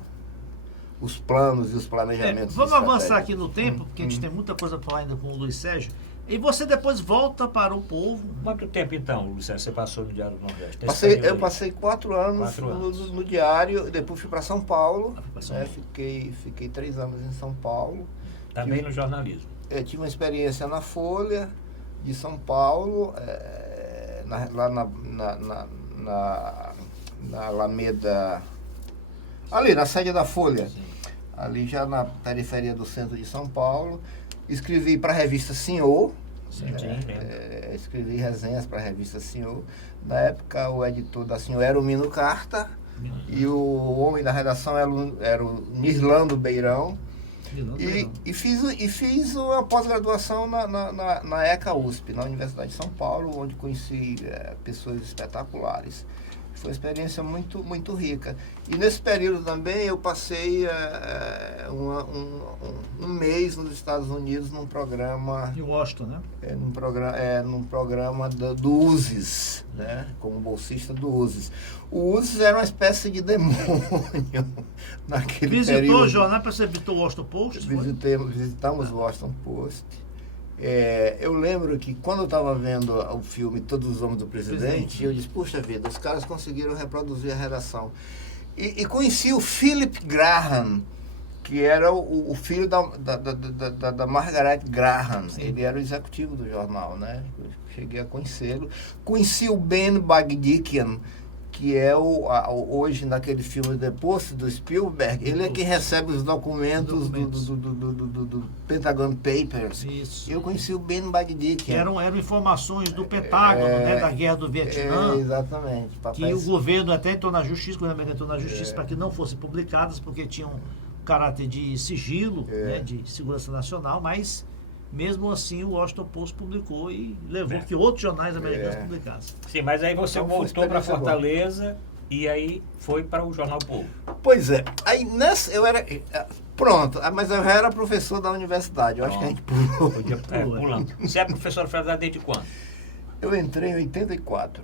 os planos e os planejamentos. Vamos avançar aqui no tempo, porque a gente tem muita coisa para falar ainda com o Luiz Sérgio. E você depois volta para o Povo. Quanto tempo então, Luiz Sérgio, você passou no Diário do Nordeste? Eu passei 4 anos, no Diário, depois fui para São Paulo. Fiquei 3 anos em São Paulo. Também no jornalismo? Eu tive uma experiência na Folha de São Paulo, lá na Alameda, ali na sede da Folha, ali já na periferia do centro de São Paulo. Escrevi para a revista Senhor, escrevi resenhas para a revista Senhor. Na época o editor da Senhor era o Mino Carta, e o homem da redação era o Nirlando Beirão. E fiz uma pós-graduação na ECA USP, na Universidade de São Paulo, onde conheci pessoas espetaculares. Foi uma experiência muito rica. E nesse período também eu passei um mês nos Estados Unidos num programa... Em Washington, né? Num programa do USES, né? Como bolsista do USES. O USES era uma espécie de demônio naquele período. Visitou o jornal, você visitou o Washington Post? Visitamos o Washington Post. Eu lembro que quando eu estava vendo o filme Todos os Homens do Presidente, eu disse, puxa vida, os caras conseguiram reproduzir a redação. E conheci o Philip Graham, que era o filho da Margaret Graham. Sim. Ele era o executivo do jornal, né? Eu cheguei a conhecê-lo. Conheci o Ben Bagdikian, que é hoje naquele filme The Post do Spielberg. Ele é quem recebe os documentos do Pentagon Papers. Isso. Eu conheci o Ben Bagdikian. Que eram informações do Pentágono, né, da Guerra do Vietnã. Exatamente. Que o governo até entrou na justiça, o governo americano entrou na justiça para que não fossem publicadas, porque tinham caráter de sigilo, né, de segurança nacional, mas mesmo assim o Washington Post publicou e levou que outros jornais americanos publicassem. Sim, mas aí você Então, voltou para Fortaleza e aí foi para o Jornal Povo. Pois é. Aí nessa eu era... Pronto, mas eu já era professor da universidade. Eu acho que a gente pulou. Pulando. Você é professor da faculdade desde quando? Eu entrei em 84.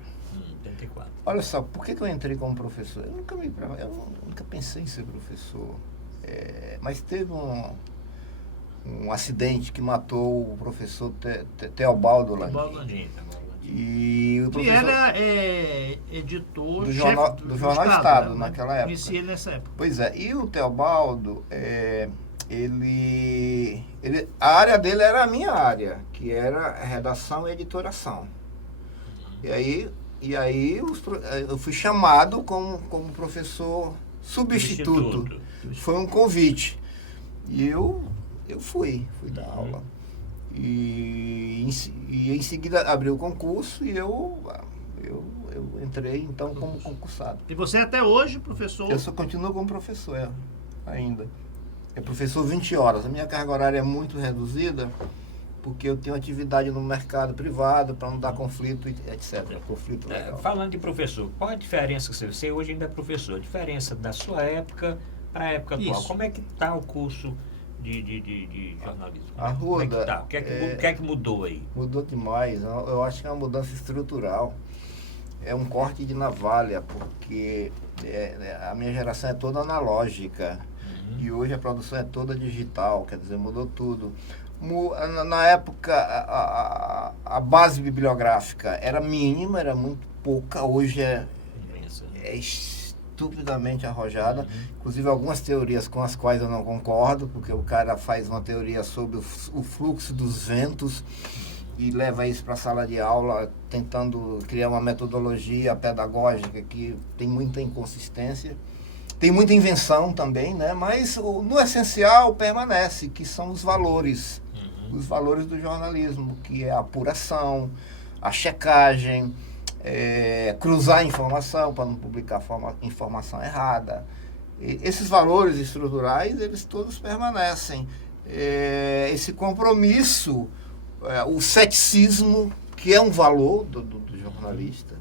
84. Olha só, por que eu entrei como professor? Eu nunca pensei em ser professor. Mas teve um acidente que matou o professor Teobaldo Landim. E o professor, que era editor do Jornal Estado, naquela época. Conheci ele nessa época. Pois é, e o Teobaldo, a área dele era a minha área, que era redação e editoração. E aí eu fui chamado como professor substituto. Foi um convite. E eu fui dar aula. E em seguida abriu o concurso e eu entrei então como concursado. E você até hoje, professor? Eu continuo como professor ainda. É professor 20 horas. A minha carga horária é muito reduzida porque eu tenho atividade no mercado privado para não dar conflito, etc. Conflito legal. Falando de professor, qual a diferença que você hoje ainda é professor? A diferença da sua época para a época atual? Como é que está o curso de jornalismo? Como é que tá? O que é que mudou aí? Mudou demais. Eu acho que é uma mudança estrutural. É um corte de navalha, porque a minha geração é toda analógica. E hoje a produção é toda digital, quer dizer, mudou tudo. Na época, a base bibliográfica era mínima, era muito pouca. Hoje é estupidamente arrojada. Inclusive algumas teorias com as quais eu não concordo, porque o cara faz uma teoria sobre o fluxo dos ventos e leva isso para a sala de aula, tentando criar uma metodologia pedagógica que tem muita inconsistência. Tem muita invenção também, né? Mas no essencial permanece, que são os valores. Os valores do jornalismo, que é a apuração, a checagem, cruzar a informação para não publicar informação errada. Esses valores estruturais, eles todos permanecem. Esse compromisso, o ceticismo, que é um valor do jornalista.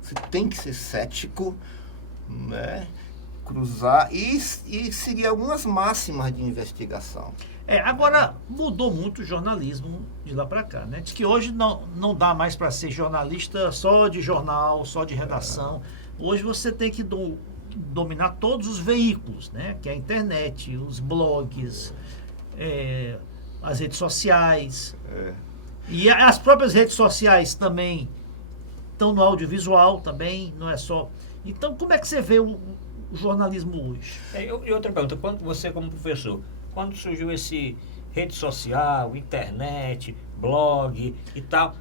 Você tem que ser cético, né? Cruzar e seguir algumas máximas de investigação. Agora mudou muito o jornalismo de lá para cá, né? Diz que hoje não dá mais para ser jornalista só de jornal, só de redação. Hoje você tem que dominar todos os veículos, né? Que é a internet, os blogs, as redes sociais. E as próprias redes sociais também estão no audiovisual também, não é só... Então, como é que você vê o jornalismo hoje? E outra pergunta, quando você como professor, quando surgiu esse rede social, internet, blog e tal,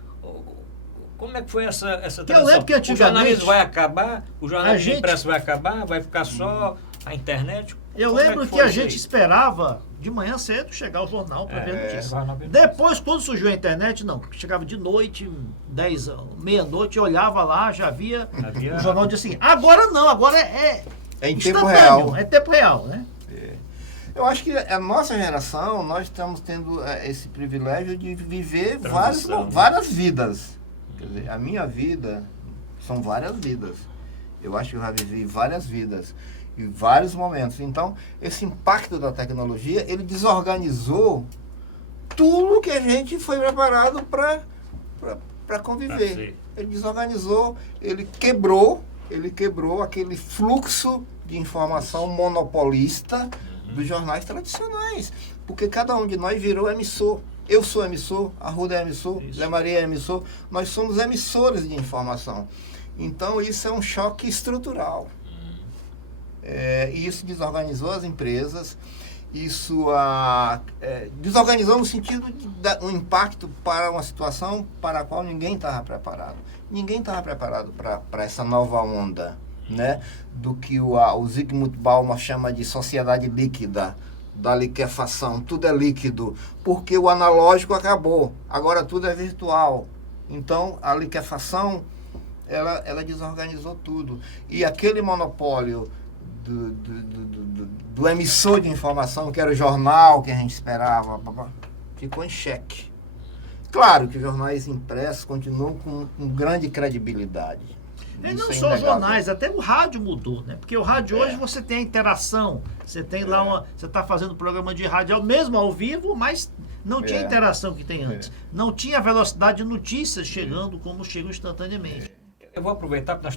como é que foi essa transição? Eu lembro que antigamente... O jornalismo vai acabar? O jornalismo impresso vai acabar? Vai ficar só a internet? Eu lembro que a gente esperava de manhã cedo chegar o jornal para ver notícias. Depois, quando surgiu a internet, não. Chegava de noite, 10, meia-noite, eu olhava lá, já via o jornal de assim. Agora não, agora é em tempo real. É tempo real, né? Eu acho que a nossa geração, nós estamos tendo esse privilégio de viver várias vidas. Quer dizer, a minha vida são várias vidas. Eu acho que eu já vivi várias vidas em vários momentos. Então, esse impacto da tecnologia, ele desorganizou tudo que a gente foi preparado para conviver. Ele desorganizou, ele quebrou aquele fluxo de informação monopolista dos jornais tradicionais. Porque cada um de nós virou emissor. Eu sou emissor, a Ruda é emissor, Isso. Zé Maria é emissor, nós somos emissores de informação. Então isso é um choque estrutural. E isso desorganizou as empresas, isso desorganizou no sentido de dar um impacto para uma situação para a qual ninguém estava preparado. Ninguém estava preparado para essa nova onda, né? Do que o Zygmunt Bauman chama de sociedade líquida, da liquefação. Tudo é líquido, porque o analógico acabou, agora tudo é virtual. Então a liquefação ela desorganizou tudo. E aquele monopólio do emissor de informação, que era o jornal que a gente esperava, ficou em xeque. Claro que os jornais impressos continuam com grande credibilidade. E Isso não é só os inegável. jornais, até o rádio mudou, né? Porque o rádio hoje você tem a interação, você tem lá você está fazendo programa de rádio mesmo ao vivo, mas não tinha a interação que tem antes. Não tinha a velocidade de notícias chegando como chegam instantaneamente. Eu vou aproveitar, porque nós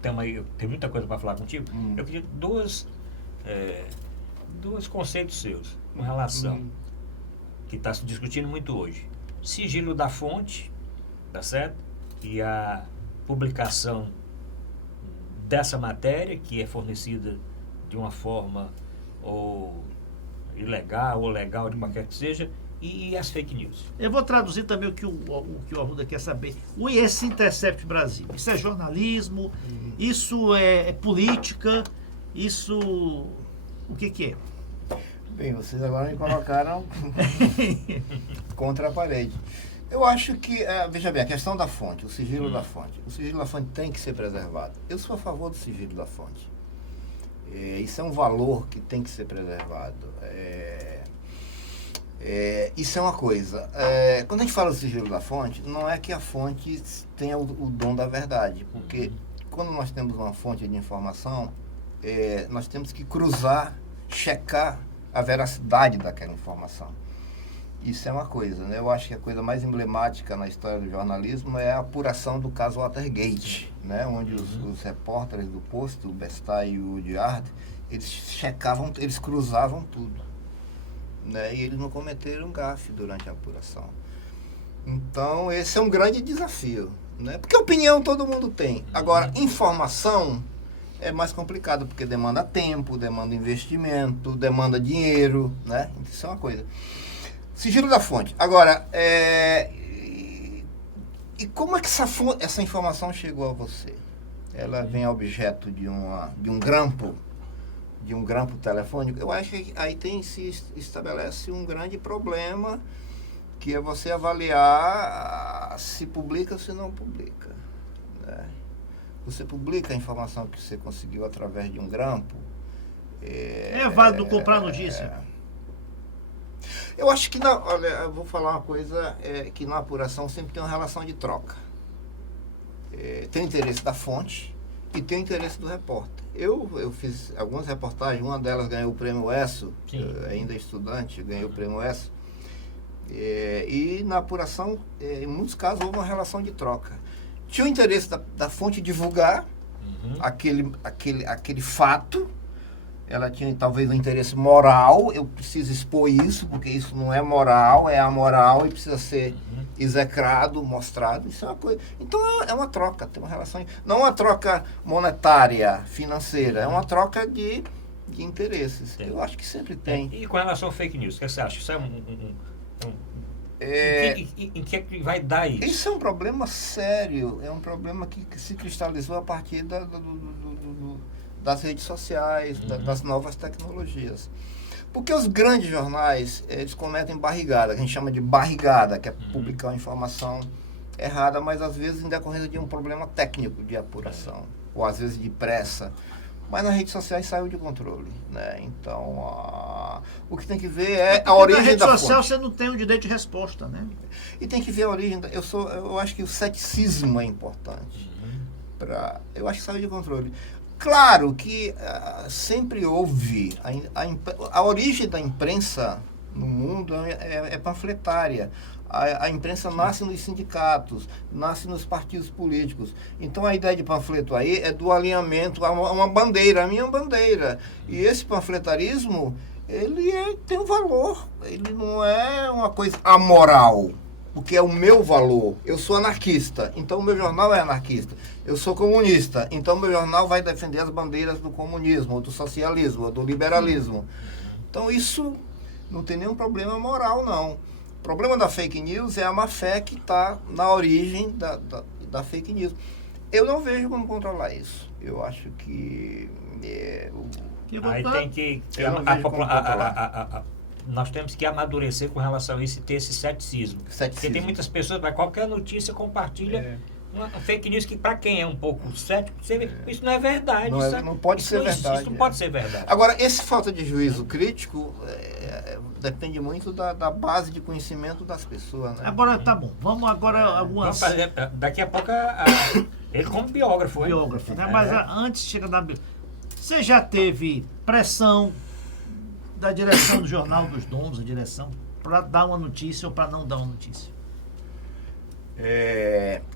temos aí, tem muita coisa para falar contigo. Eu queria dois conceitos seus com relação, que está se discutindo muito hoje. Sigilo da fonte, tá certo? E a publicação dessa matéria, que é fornecida de uma forma ou ilegal ou legal, de qualquer que seja, e as fake news. Eu vou traduzir também o que o Arruda quer saber. Esse Intercept Brasil, isso é jornalismo, isso é política, isso... O que é? Bem, vocês agora me colocaram contra a parede. Eu acho que, veja bem, a questão da fonte, o sigilo da fonte. O sigilo da fonte tem que ser preservado. Eu sou a favor do sigilo da fonte. Isso é um valor que tem que ser preservado. Isso é uma coisa. Quando a gente fala do sigilo da fonte, não é que a fonte tenha o dom da verdade, porque quando nós temos uma fonte de informação, nós temos que cruzar, checar a veracidade daquela informação. Isso é uma coisa, né? Eu acho que a coisa mais emblemática na história do jornalismo é a apuração do caso Watergate, né? Onde os repórteres do Post, o Bestay e o Diard, eles checavam, eles cruzavam tudo, né? E eles não cometeram gafe durante a apuração. Então, esse é um grande desafio, né? Porque opinião todo mundo tem. Agora, informação é mais complicado, porque demanda tempo, demanda investimento, demanda dinheiro, né? Isso é uma coisa. Sigilo da fonte. Agora, e como é que essa informação chegou a você? Ela vem objeto de um grampo telefônico? Eu acho que aí se estabelece um grande problema, que é você avaliar se publica ou se não publica, né? Você publica a informação que você conseguiu através de um grampo? É válido comprar notícia? Eu acho que, olha, eu vou falar uma coisa, que na apuração sempre tem uma relação de troca. Tem o interesse da fonte e tem o interesse do repórter. Eu fiz algumas reportagens, uma delas ganhou o prêmio ESSO, ainda estudante, ganhou o prêmio ESSO. E na apuração, em muitos casos, houve uma relação de troca. Tinha o interesse da fonte divulgar aquele fato. Ela tinha talvez um interesse moral, eu preciso expor isso, porque isso não é moral, é amoral e precisa ser execrado, mostrado. Isso é uma coisa. Então é uma troca, tem uma relação. Não uma troca monetária, financeira, é uma troca de interesses. Eu acho que sempre tem. E com relação ao fake news, o que você acha? Isso é em que vai dar isso? Isso é um problema sério, é um problema que se cristalizou a partir das redes sociais, das novas tecnologias. Porque os grandes jornais, eles cometem barrigada, que a gente chama de barrigada, que é publicar uma informação errada, mas às vezes em decorrência de um problema técnico de apuração, ou às vezes de pressa. Mas nas redes sociais saiu de controle, né? Então, o que tem que ver é a origem da fonte. Na rede social você não tem o direito de resposta, né? E tem que ver a origem. Eu acho que o ceticismo é importante. Eu acho que saiu de controle. Claro que sempre houve a origem da imprensa no mundo é panfletária. A imprensa nasce nos sindicatos, nasce nos partidos políticos. Então a ideia de panfleto aí é do alinhamento a uma bandeira, a minha bandeira. E esse panfletarismo, tem um valor. Ele não é uma coisa amoral, porque é o meu valor. Eu sou anarquista, então o meu jornal é anarquista. Eu sou comunista, então o meu jornal vai defender as bandeiras do comunismo, ou do socialismo, ou do liberalismo. Então isso não tem nenhum problema moral, não. O problema da fake news é a má fé que está na origem da fake news. Eu não vejo como controlar isso. Eu acho que... Aí tem que Eu não vejo como controlar. nós temos que amadurecer com relação a isso e ter esse ceticismo. Porque tem muitas pessoas, mas qualquer notícia compartilha uma fake news que, para quem é um pouco cético, isso não é verdade. Não pode ser verdade. Isso não pode ser verdade. Agora, esse falta de juízo crítico depende muito da base de conhecimento das pessoas, né? Agora, tá bom. Vamos agora algumas... Vamos fazer, daqui a pouco, ele como biógrafo. Biógrafo, né? Mas antes de chegar na... Você já teve pressão da direção do Jornal dos Donos, a direção, para dar uma notícia ou para não dar uma notícia?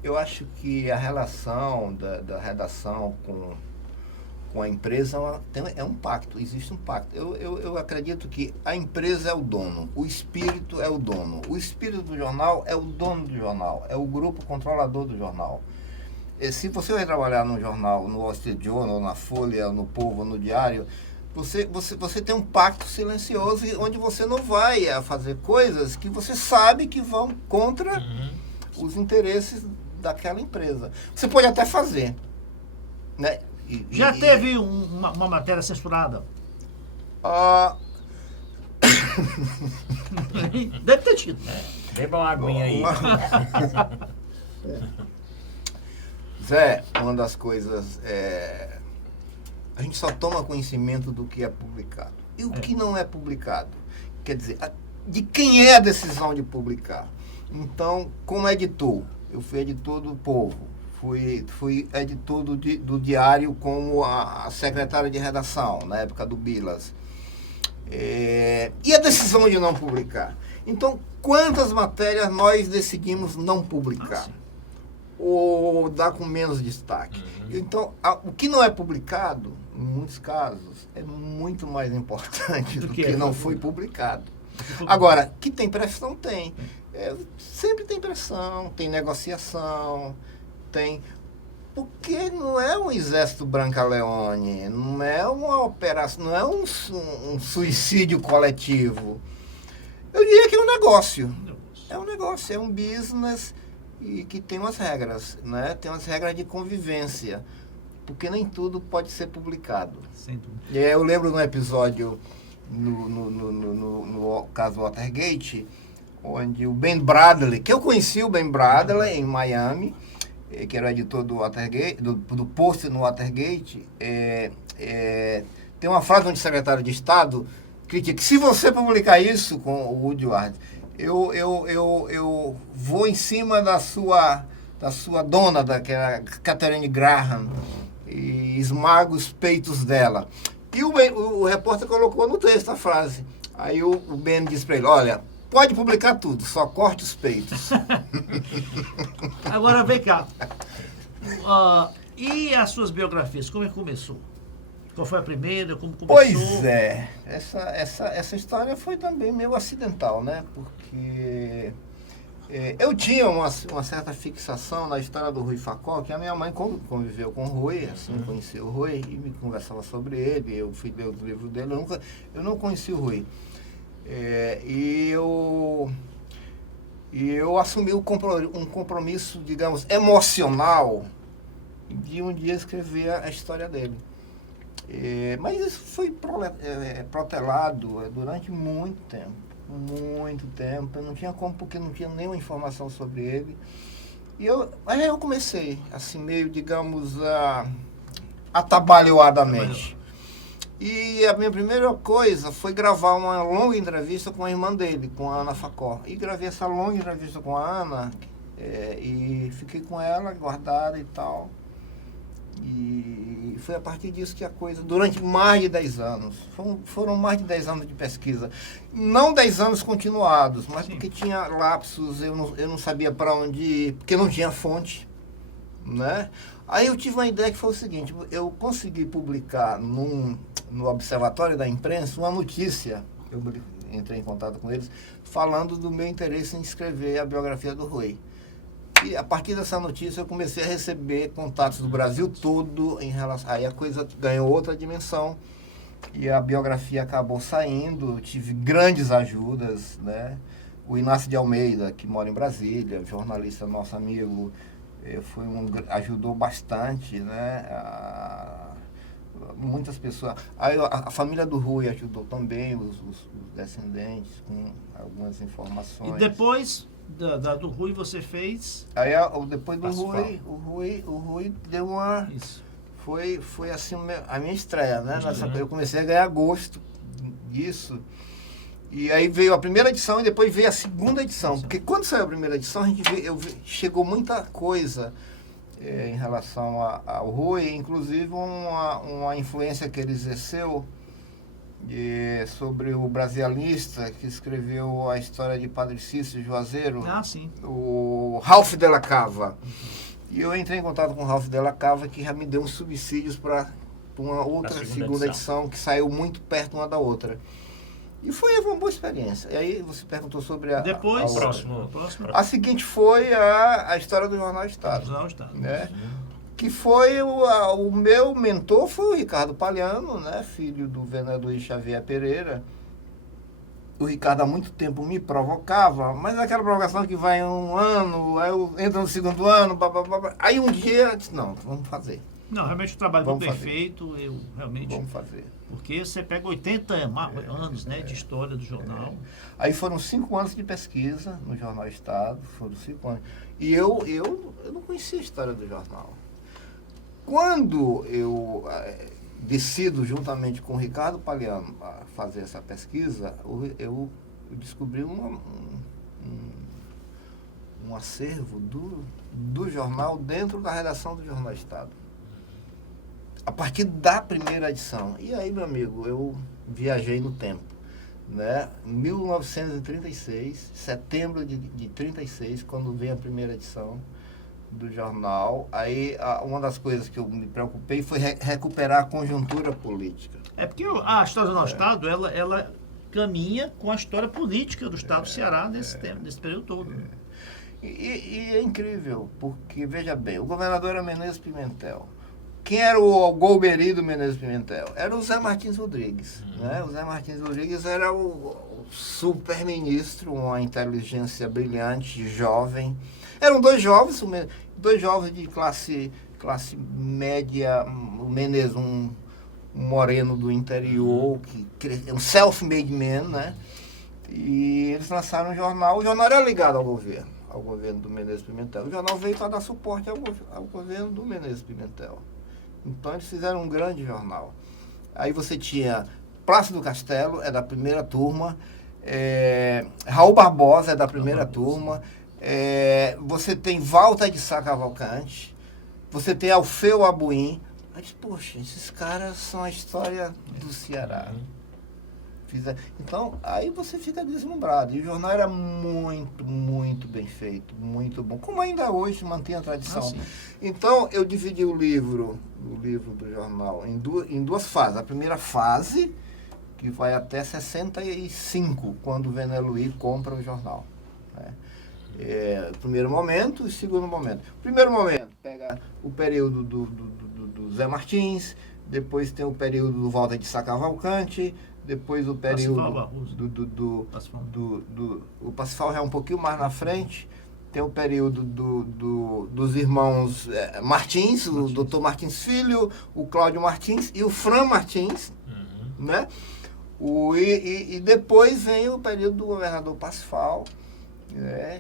Eu acho que a relação da redação com a empresa é um pacto, existe um pacto. Eu acredito que a empresa é o dono, o espírito é o dono. O espírito do jornal é o dono do jornal, é o grupo controlador do jornal. Se você vai trabalhar num jornal, no Wall Street Journal, na Folha, no Povo, no Diário, você tem um pacto silencioso onde você não vai fazer coisas que você sabe que vão contra os interesses daquela empresa. Você pode até fazer, né? Já teve uma matéria censurada? Deve ter tido. Beba uma aguinha aí. Zé, uma das coisas a gente só toma conhecimento do que é publicado. E o que não é publicado? Quer dizer, de quem é a decisão de publicar? Então, como editor, eu fui editor do Povo, fui editor do Diário como a secretária de redação, na época do Bilas. E a decisão de não publicar? Então, quantas matérias nós decidimos não publicar? Ou dar com menos destaque? Então, o que não é publicado, em muitos casos, é muito mais importante do que não foi publicado. Agora, que tem pressão, tem. Sempre tem pressão, tem negociação, tem... Porque não é um exército Brancaleone, não é uma operação, não é um suicídio coletivo. Eu diria que é um negócio. É um negócio, é um business e que tem umas regras, né? Tem umas regras de convivência, porque nem tudo pode ser publicado. Sem dúvida. Eu lembro de um episódio no caso Watergate, onde o Ben Bradley, que eu conheci o Ben Bradley em Miami, que era o editor do Watergate, do post no Watergate, tem uma frase onde o secretário de Estado critica que se você publicar isso com o Woodward, eu vou em cima da sua dona, que era Catherine Graham, e esmago os peitos dela. E o repórter colocou no texto a frase. Aí o Ben disse para ele, olha, pode publicar tudo, só corte os peitos. Agora, vem cá. E as suas biografias, como é que começou? Qual foi a primeira? Como começou? Pois é, essa história foi também meio acidental, né? Porque eu tinha uma certa fixação na história do Rui Facó, que a minha mãe conviveu com o Rui, assim, conheceu o Rui e me conversava sobre ele, eu fui ler os livros dele, eu não conheci o Rui. E eu assumi um compromisso, digamos, emocional de um dia escrever a história dele. Mas isso foi protelado durante muito tempo. Eu não tinha como, porque não tinha nenhuma informação sobre ele. Aí eu comecei, assim, meio, digamos, atabalhoadamente. E a minha primeira coisa foi gravar uma longa entrevista com a irmã dele, com a Ana Facó. E gravei essa longa entrevista com a Ana, e fiquei com ela guardada e tal. E foi a partir disso que a coisa, durante mais de 10 anos, foram mais de 10 anos de pesquisa. Não 10 anos continuados, mas porque tinha lapsos, eu não sabia para onde ir, porque não tinha fonte, né? Aí eu tive uma ideia que foi o seguinte, eu consegui publicar no Observatório da Imprensa uma notícia, eu entrei em contato com eles, falando do meu interesse em escrever a biografia do Rui. E a partir dessa notícia eu comecei a receber contatos do Brasil todo em relação... Aí a coisa ganhou outra dimensão e a biografia acabou saindo, eu tive grandes ajudas, né? O Inácio de Almeida, que mora em Brasília, jornalista nosso amigo, ajudou bastante, né? Muitas pessoas. Aí a família do Rui ajudou também, os descendentes, com algumas informações. E depois do Rui você fez... Aí depois do o Rui deu uma... Isso. Foi assim a minha estreia, né? Eu comecei a ganhar gosto disso. E aí veio a primeira edição e depois veio a segunda edição. Porque quando saiu a primeira edição, chegou muita coisa em relação ao Rui, inclusive uma influência que ele exerceu sobre o brasileirista que escreveu a história de Padre Cícero Juazeiro, Sim. o Ralph Della Cava. E eu entrei em contato com o Ralph Della Cava, que já me deu uns subsídios para uma outra segunda edição, que saiu muito perto uma da outra. E foi uma boa experiência. E aí você perguntou sobre a... Depois, a seguinte foi a história do Jornal Estado. Jornal Estado. Né? Que foi o meu mentor foi o Ricardo Palhano, né? Filho do vereador Xavier Pereira. O Ricardo há muito tempo me provocava, mas aquela provocação que vai um ano, aí eu entro no segundo ano, aí um dia eu disse, não, vamos fazer. Não, realmente o trabalho muito bem feito, eu realmente... Vamos fazer. Porque você pega 80 anos, né, de história do jornal. Aí foram 5 anos de pesquisa no Jornal Estado, foram 5 anos. E eu não conhecia a história do jornal. Quando eu decido, juntamente com o Ricardo Palhano, a fazer essa pesquisa, eu descobri um acervo do jornal dentro da redação do Jornal Estado. A partir da primeira edição. E aí, meu amigo, eu viajei no tempo. Né? 1936, setembro de 36, quando veio a primeira edição do jornal. Aí, uma das coisas que eu me preocupei foi recuperar a conjuntura política. É porque a história do nosso Estado, ela caminha com a história política do Estado do Ceará nesse período todo. Né? E é incrível, porque, veja bem, o governador era Menezes Pimentel. Quem era o Golbery do Menezes Pimentel? Era o Zé Martins Rodrigues. Né? O Zé Martins Rodrigues era o super-ministro, uma inteligência brilhante, jovem. Eram dois jovens de classe média, o Menezes, um moreno do interior, um self-made man, né? E eles lançaram um jornal, o jornal era ligado ao governo do Menezes Pimentel. O jornal veio para dar suporte ao governo do Menezes Pimentel. Então eles fizeram um grande jornal. Aí você tinha Plácido do Castelo, é da primeira turma, Raul Barbosa é da primeira turma, você tem Walter de Sá Cavalcante, você tem Alfeu Abuim. Aí disse, poxa, esses caras são a história do Ceará. Então, aí você fica deslumbrado. E o jornal era muito, muito bem feito, muito bom. Como ainda hoje mantém a tradição. Então, eu dividi o livro do jornal em duas fases. A primeira fase, que vai até 65, quando o Vené Luiz compra o jornal. Né? Primeiro momento e segundo momento. Primeiro momento, pega o período do Zé Martins, depois tem o período do Walter de Sá Cavalcante, depois o período o Parsifal já é um pouquinho mais na frente, tem o período dos irmãos Martins, o doutor Martins Filho, o Cláudio Martins e o Fran Martins, né? E depois vem o período do governador Parsifal,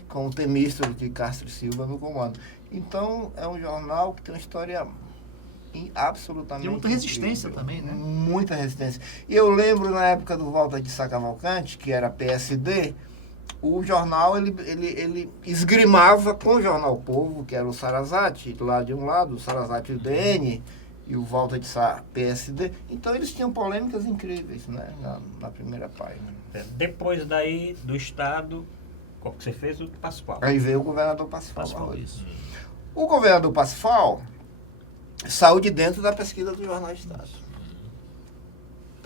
com o Temístro de Castro Silva no comando. Então, é um jornal que tem uma história absolutamente tem muita resistência também, né? Muita resistência. E eu lembro na época do Walter de Sá Cavalcante, que era PSD, o jornal ele esgrimava com o Jornal Povo, que era o Sarazate, lá de um lado, o Sarazate UDN e o Walter de Sá PSD. Então eles tinham polêmicas incríveis, né? Na primeira página. Depois daí do Estado, qual que você fez? O Parsifal. Aí veio o governador Parsifal. Isso. O governador Parsifal saiu de dentro da pesquisa do Jornal Estado.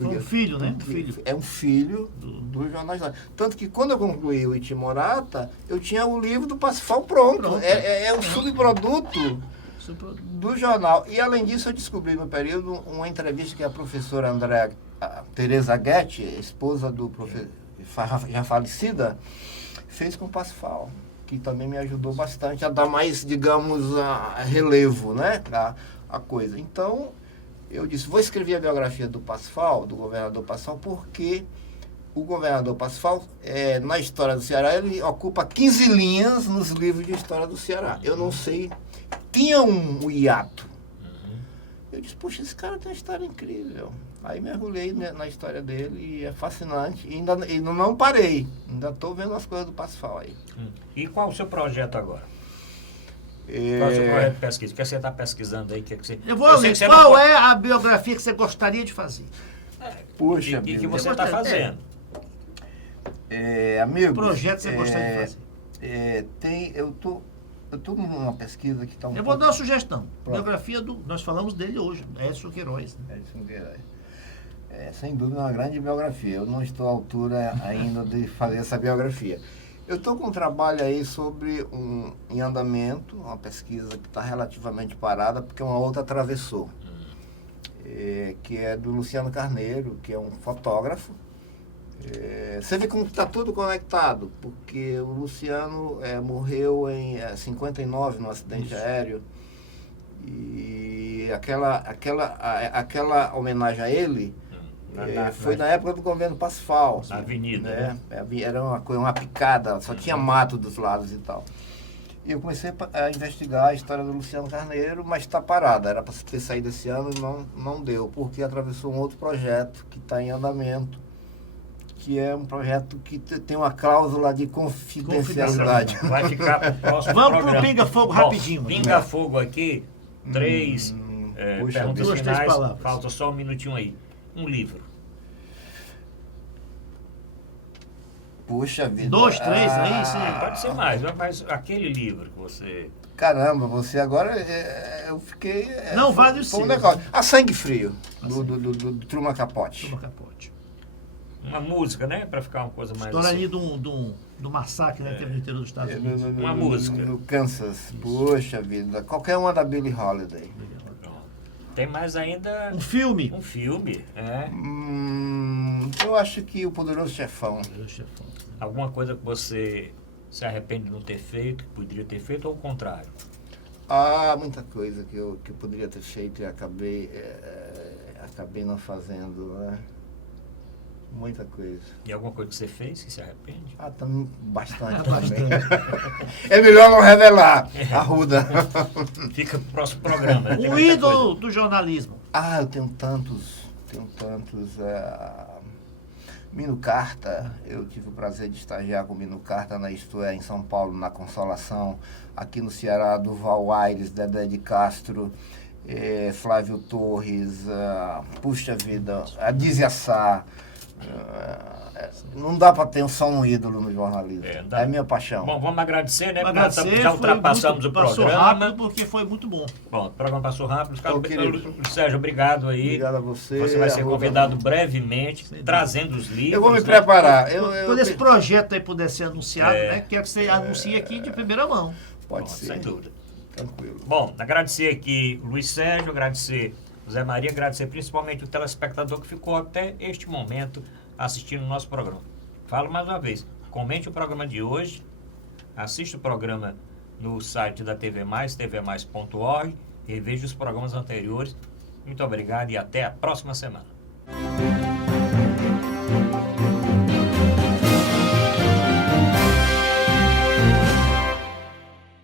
Um filho, né? Um filho. É um filho do jornalista. Tanto que quando eu concluí o Itimorata, eu tinha o livro do Parsifal pronto. É um subproduto do jornal. E além disso, eu descobri no período uma entrevista que a professora Teresa Guetti, esposa do professor já falecida, fez com o Parsifal, que também me ajudou bastante a dar mais, digamos, relevo, né, a coisa. Então, eu disse, vou escrever a biografia do Parsifal, do governador Parsifal, porque o governador Parsifal, na história do Ceará, ele ocupa 15 linhas nos livros de história do Ceará. Eu não sei, tinha um hiato. Eu disse, poxa, esse cara tem uma história incrível. Aí mergulhei na história dele e é fascinante. E ainda não parei, ainda estou vendo as coisas do Parsifal aí. E qual o seu projeto agora? Qual é o seu projeto de pesquisa? O que você está pesquisando aí? Qual é a biografia que você gostaria de fazer? Puxa, e que você está fazendo? Amigo, que projeto você gostaria de fazer? Eu estou numa pesquisa que está Eu vou dar uma sugestão. Biografia nós falamos dele hoje, Edson Queiroz. Né? Edson Queiroz. Sem dúvida, uma grande biografia. Eu não estou à altura ainda de fazer essa biografia. Eu estou com um trabalho aí sobre em andamento, uma pesquisa que está relativamente parada, porque uma outra atravessou, que é do Luciano Carneiro, que é um fotógrafo. Você vê como está tudo conectado, porque o Luciano morreu em 59 num acidente aéreo, e aquela homenagem a ele foi na época do governo Parsifal. Na avenida, né? Era uma picada, só tinha mato dos lados e tal. E eu comecei a investigar a história do Luciano Carneiro, mas está parada. Era para ter saído esse ano e não deu, porque atravessou um outro projeto que está em andamento, que é um projeto que tem uma cláusula de confidencialidade. Vai ficar para o próximo Vamos programa. pro Pinga Fogo rapidinho. Pinga Fogo aqui, três perguntas duas, finais. 3 palavras. Falta só um minutinho aí. Um livro. Puxa vida. 2, 3, aí sim. Pode ser mais, mas aquele livro que você... Caramba, você agora, eu fiquei... Não, vários sim. A Sangue Frio, do Truman Capote. Truman Capote. Uma música, né? Para ficar uma coisa mais... História assim. ali do massacre, né, que teve no interior dos Estados Unidos. Uma música. No Kansas. Puxa vida. Qualquer uma da Billie Holiday. Tem mais ainda... Um filme. Um filme, Eu acho que O Poderoso Chefão. Alguma coisa que você se arrepende de não ter feito, que poderia ter feito, ou o contrário? Muita coisa que eu poderia ter feito e acabei não fazendo, né? Muita coisa. E alguma coisa que você fez que se arrepende? Bastante também. É melhor não revelar, Arruda. Fica pro próximo programa. Né? O ídolo do jornalismo. Eu tenho tantos. Mino Carta, eu tive o prazer de estagiar com Mino Carta na Isto É, em São Paulo, na Consolação. Aqui no Ceará, Duval Aires, Dedé de Castro, Flávio Torres, puxa vida, Adízia Sá. Não dá para ter só um ídolo no jornalismo. É minha paixão. Bom, vamos agradecer, né? Já ultrapassamos o programa. Passou rápido porque foi muito bom. Bom, o programa passou rápido. Sérgio, obrigado aí. Obrigado a você. Você vai ser convidado brevemente, trazendo os livros. Eu vou me preparar. Quando esse projeto aí puder ser anunciado, né? Quero que você anuncie aqui de primeira mão. Pode ser. Sem dúvida. Tranquilo. Bom, agradecer aqui o Luiz Sérgio, agradecer Zé Maria, agradecer principalmente o telespectador que ficou até este momento assistindo o nosso programa. Falo mais uma vez, comente o programa de hoje, assista o programa no site da TV Mais, tvmais.org, e veja os programas anteriores. Muito obrigado e até a próxima semana.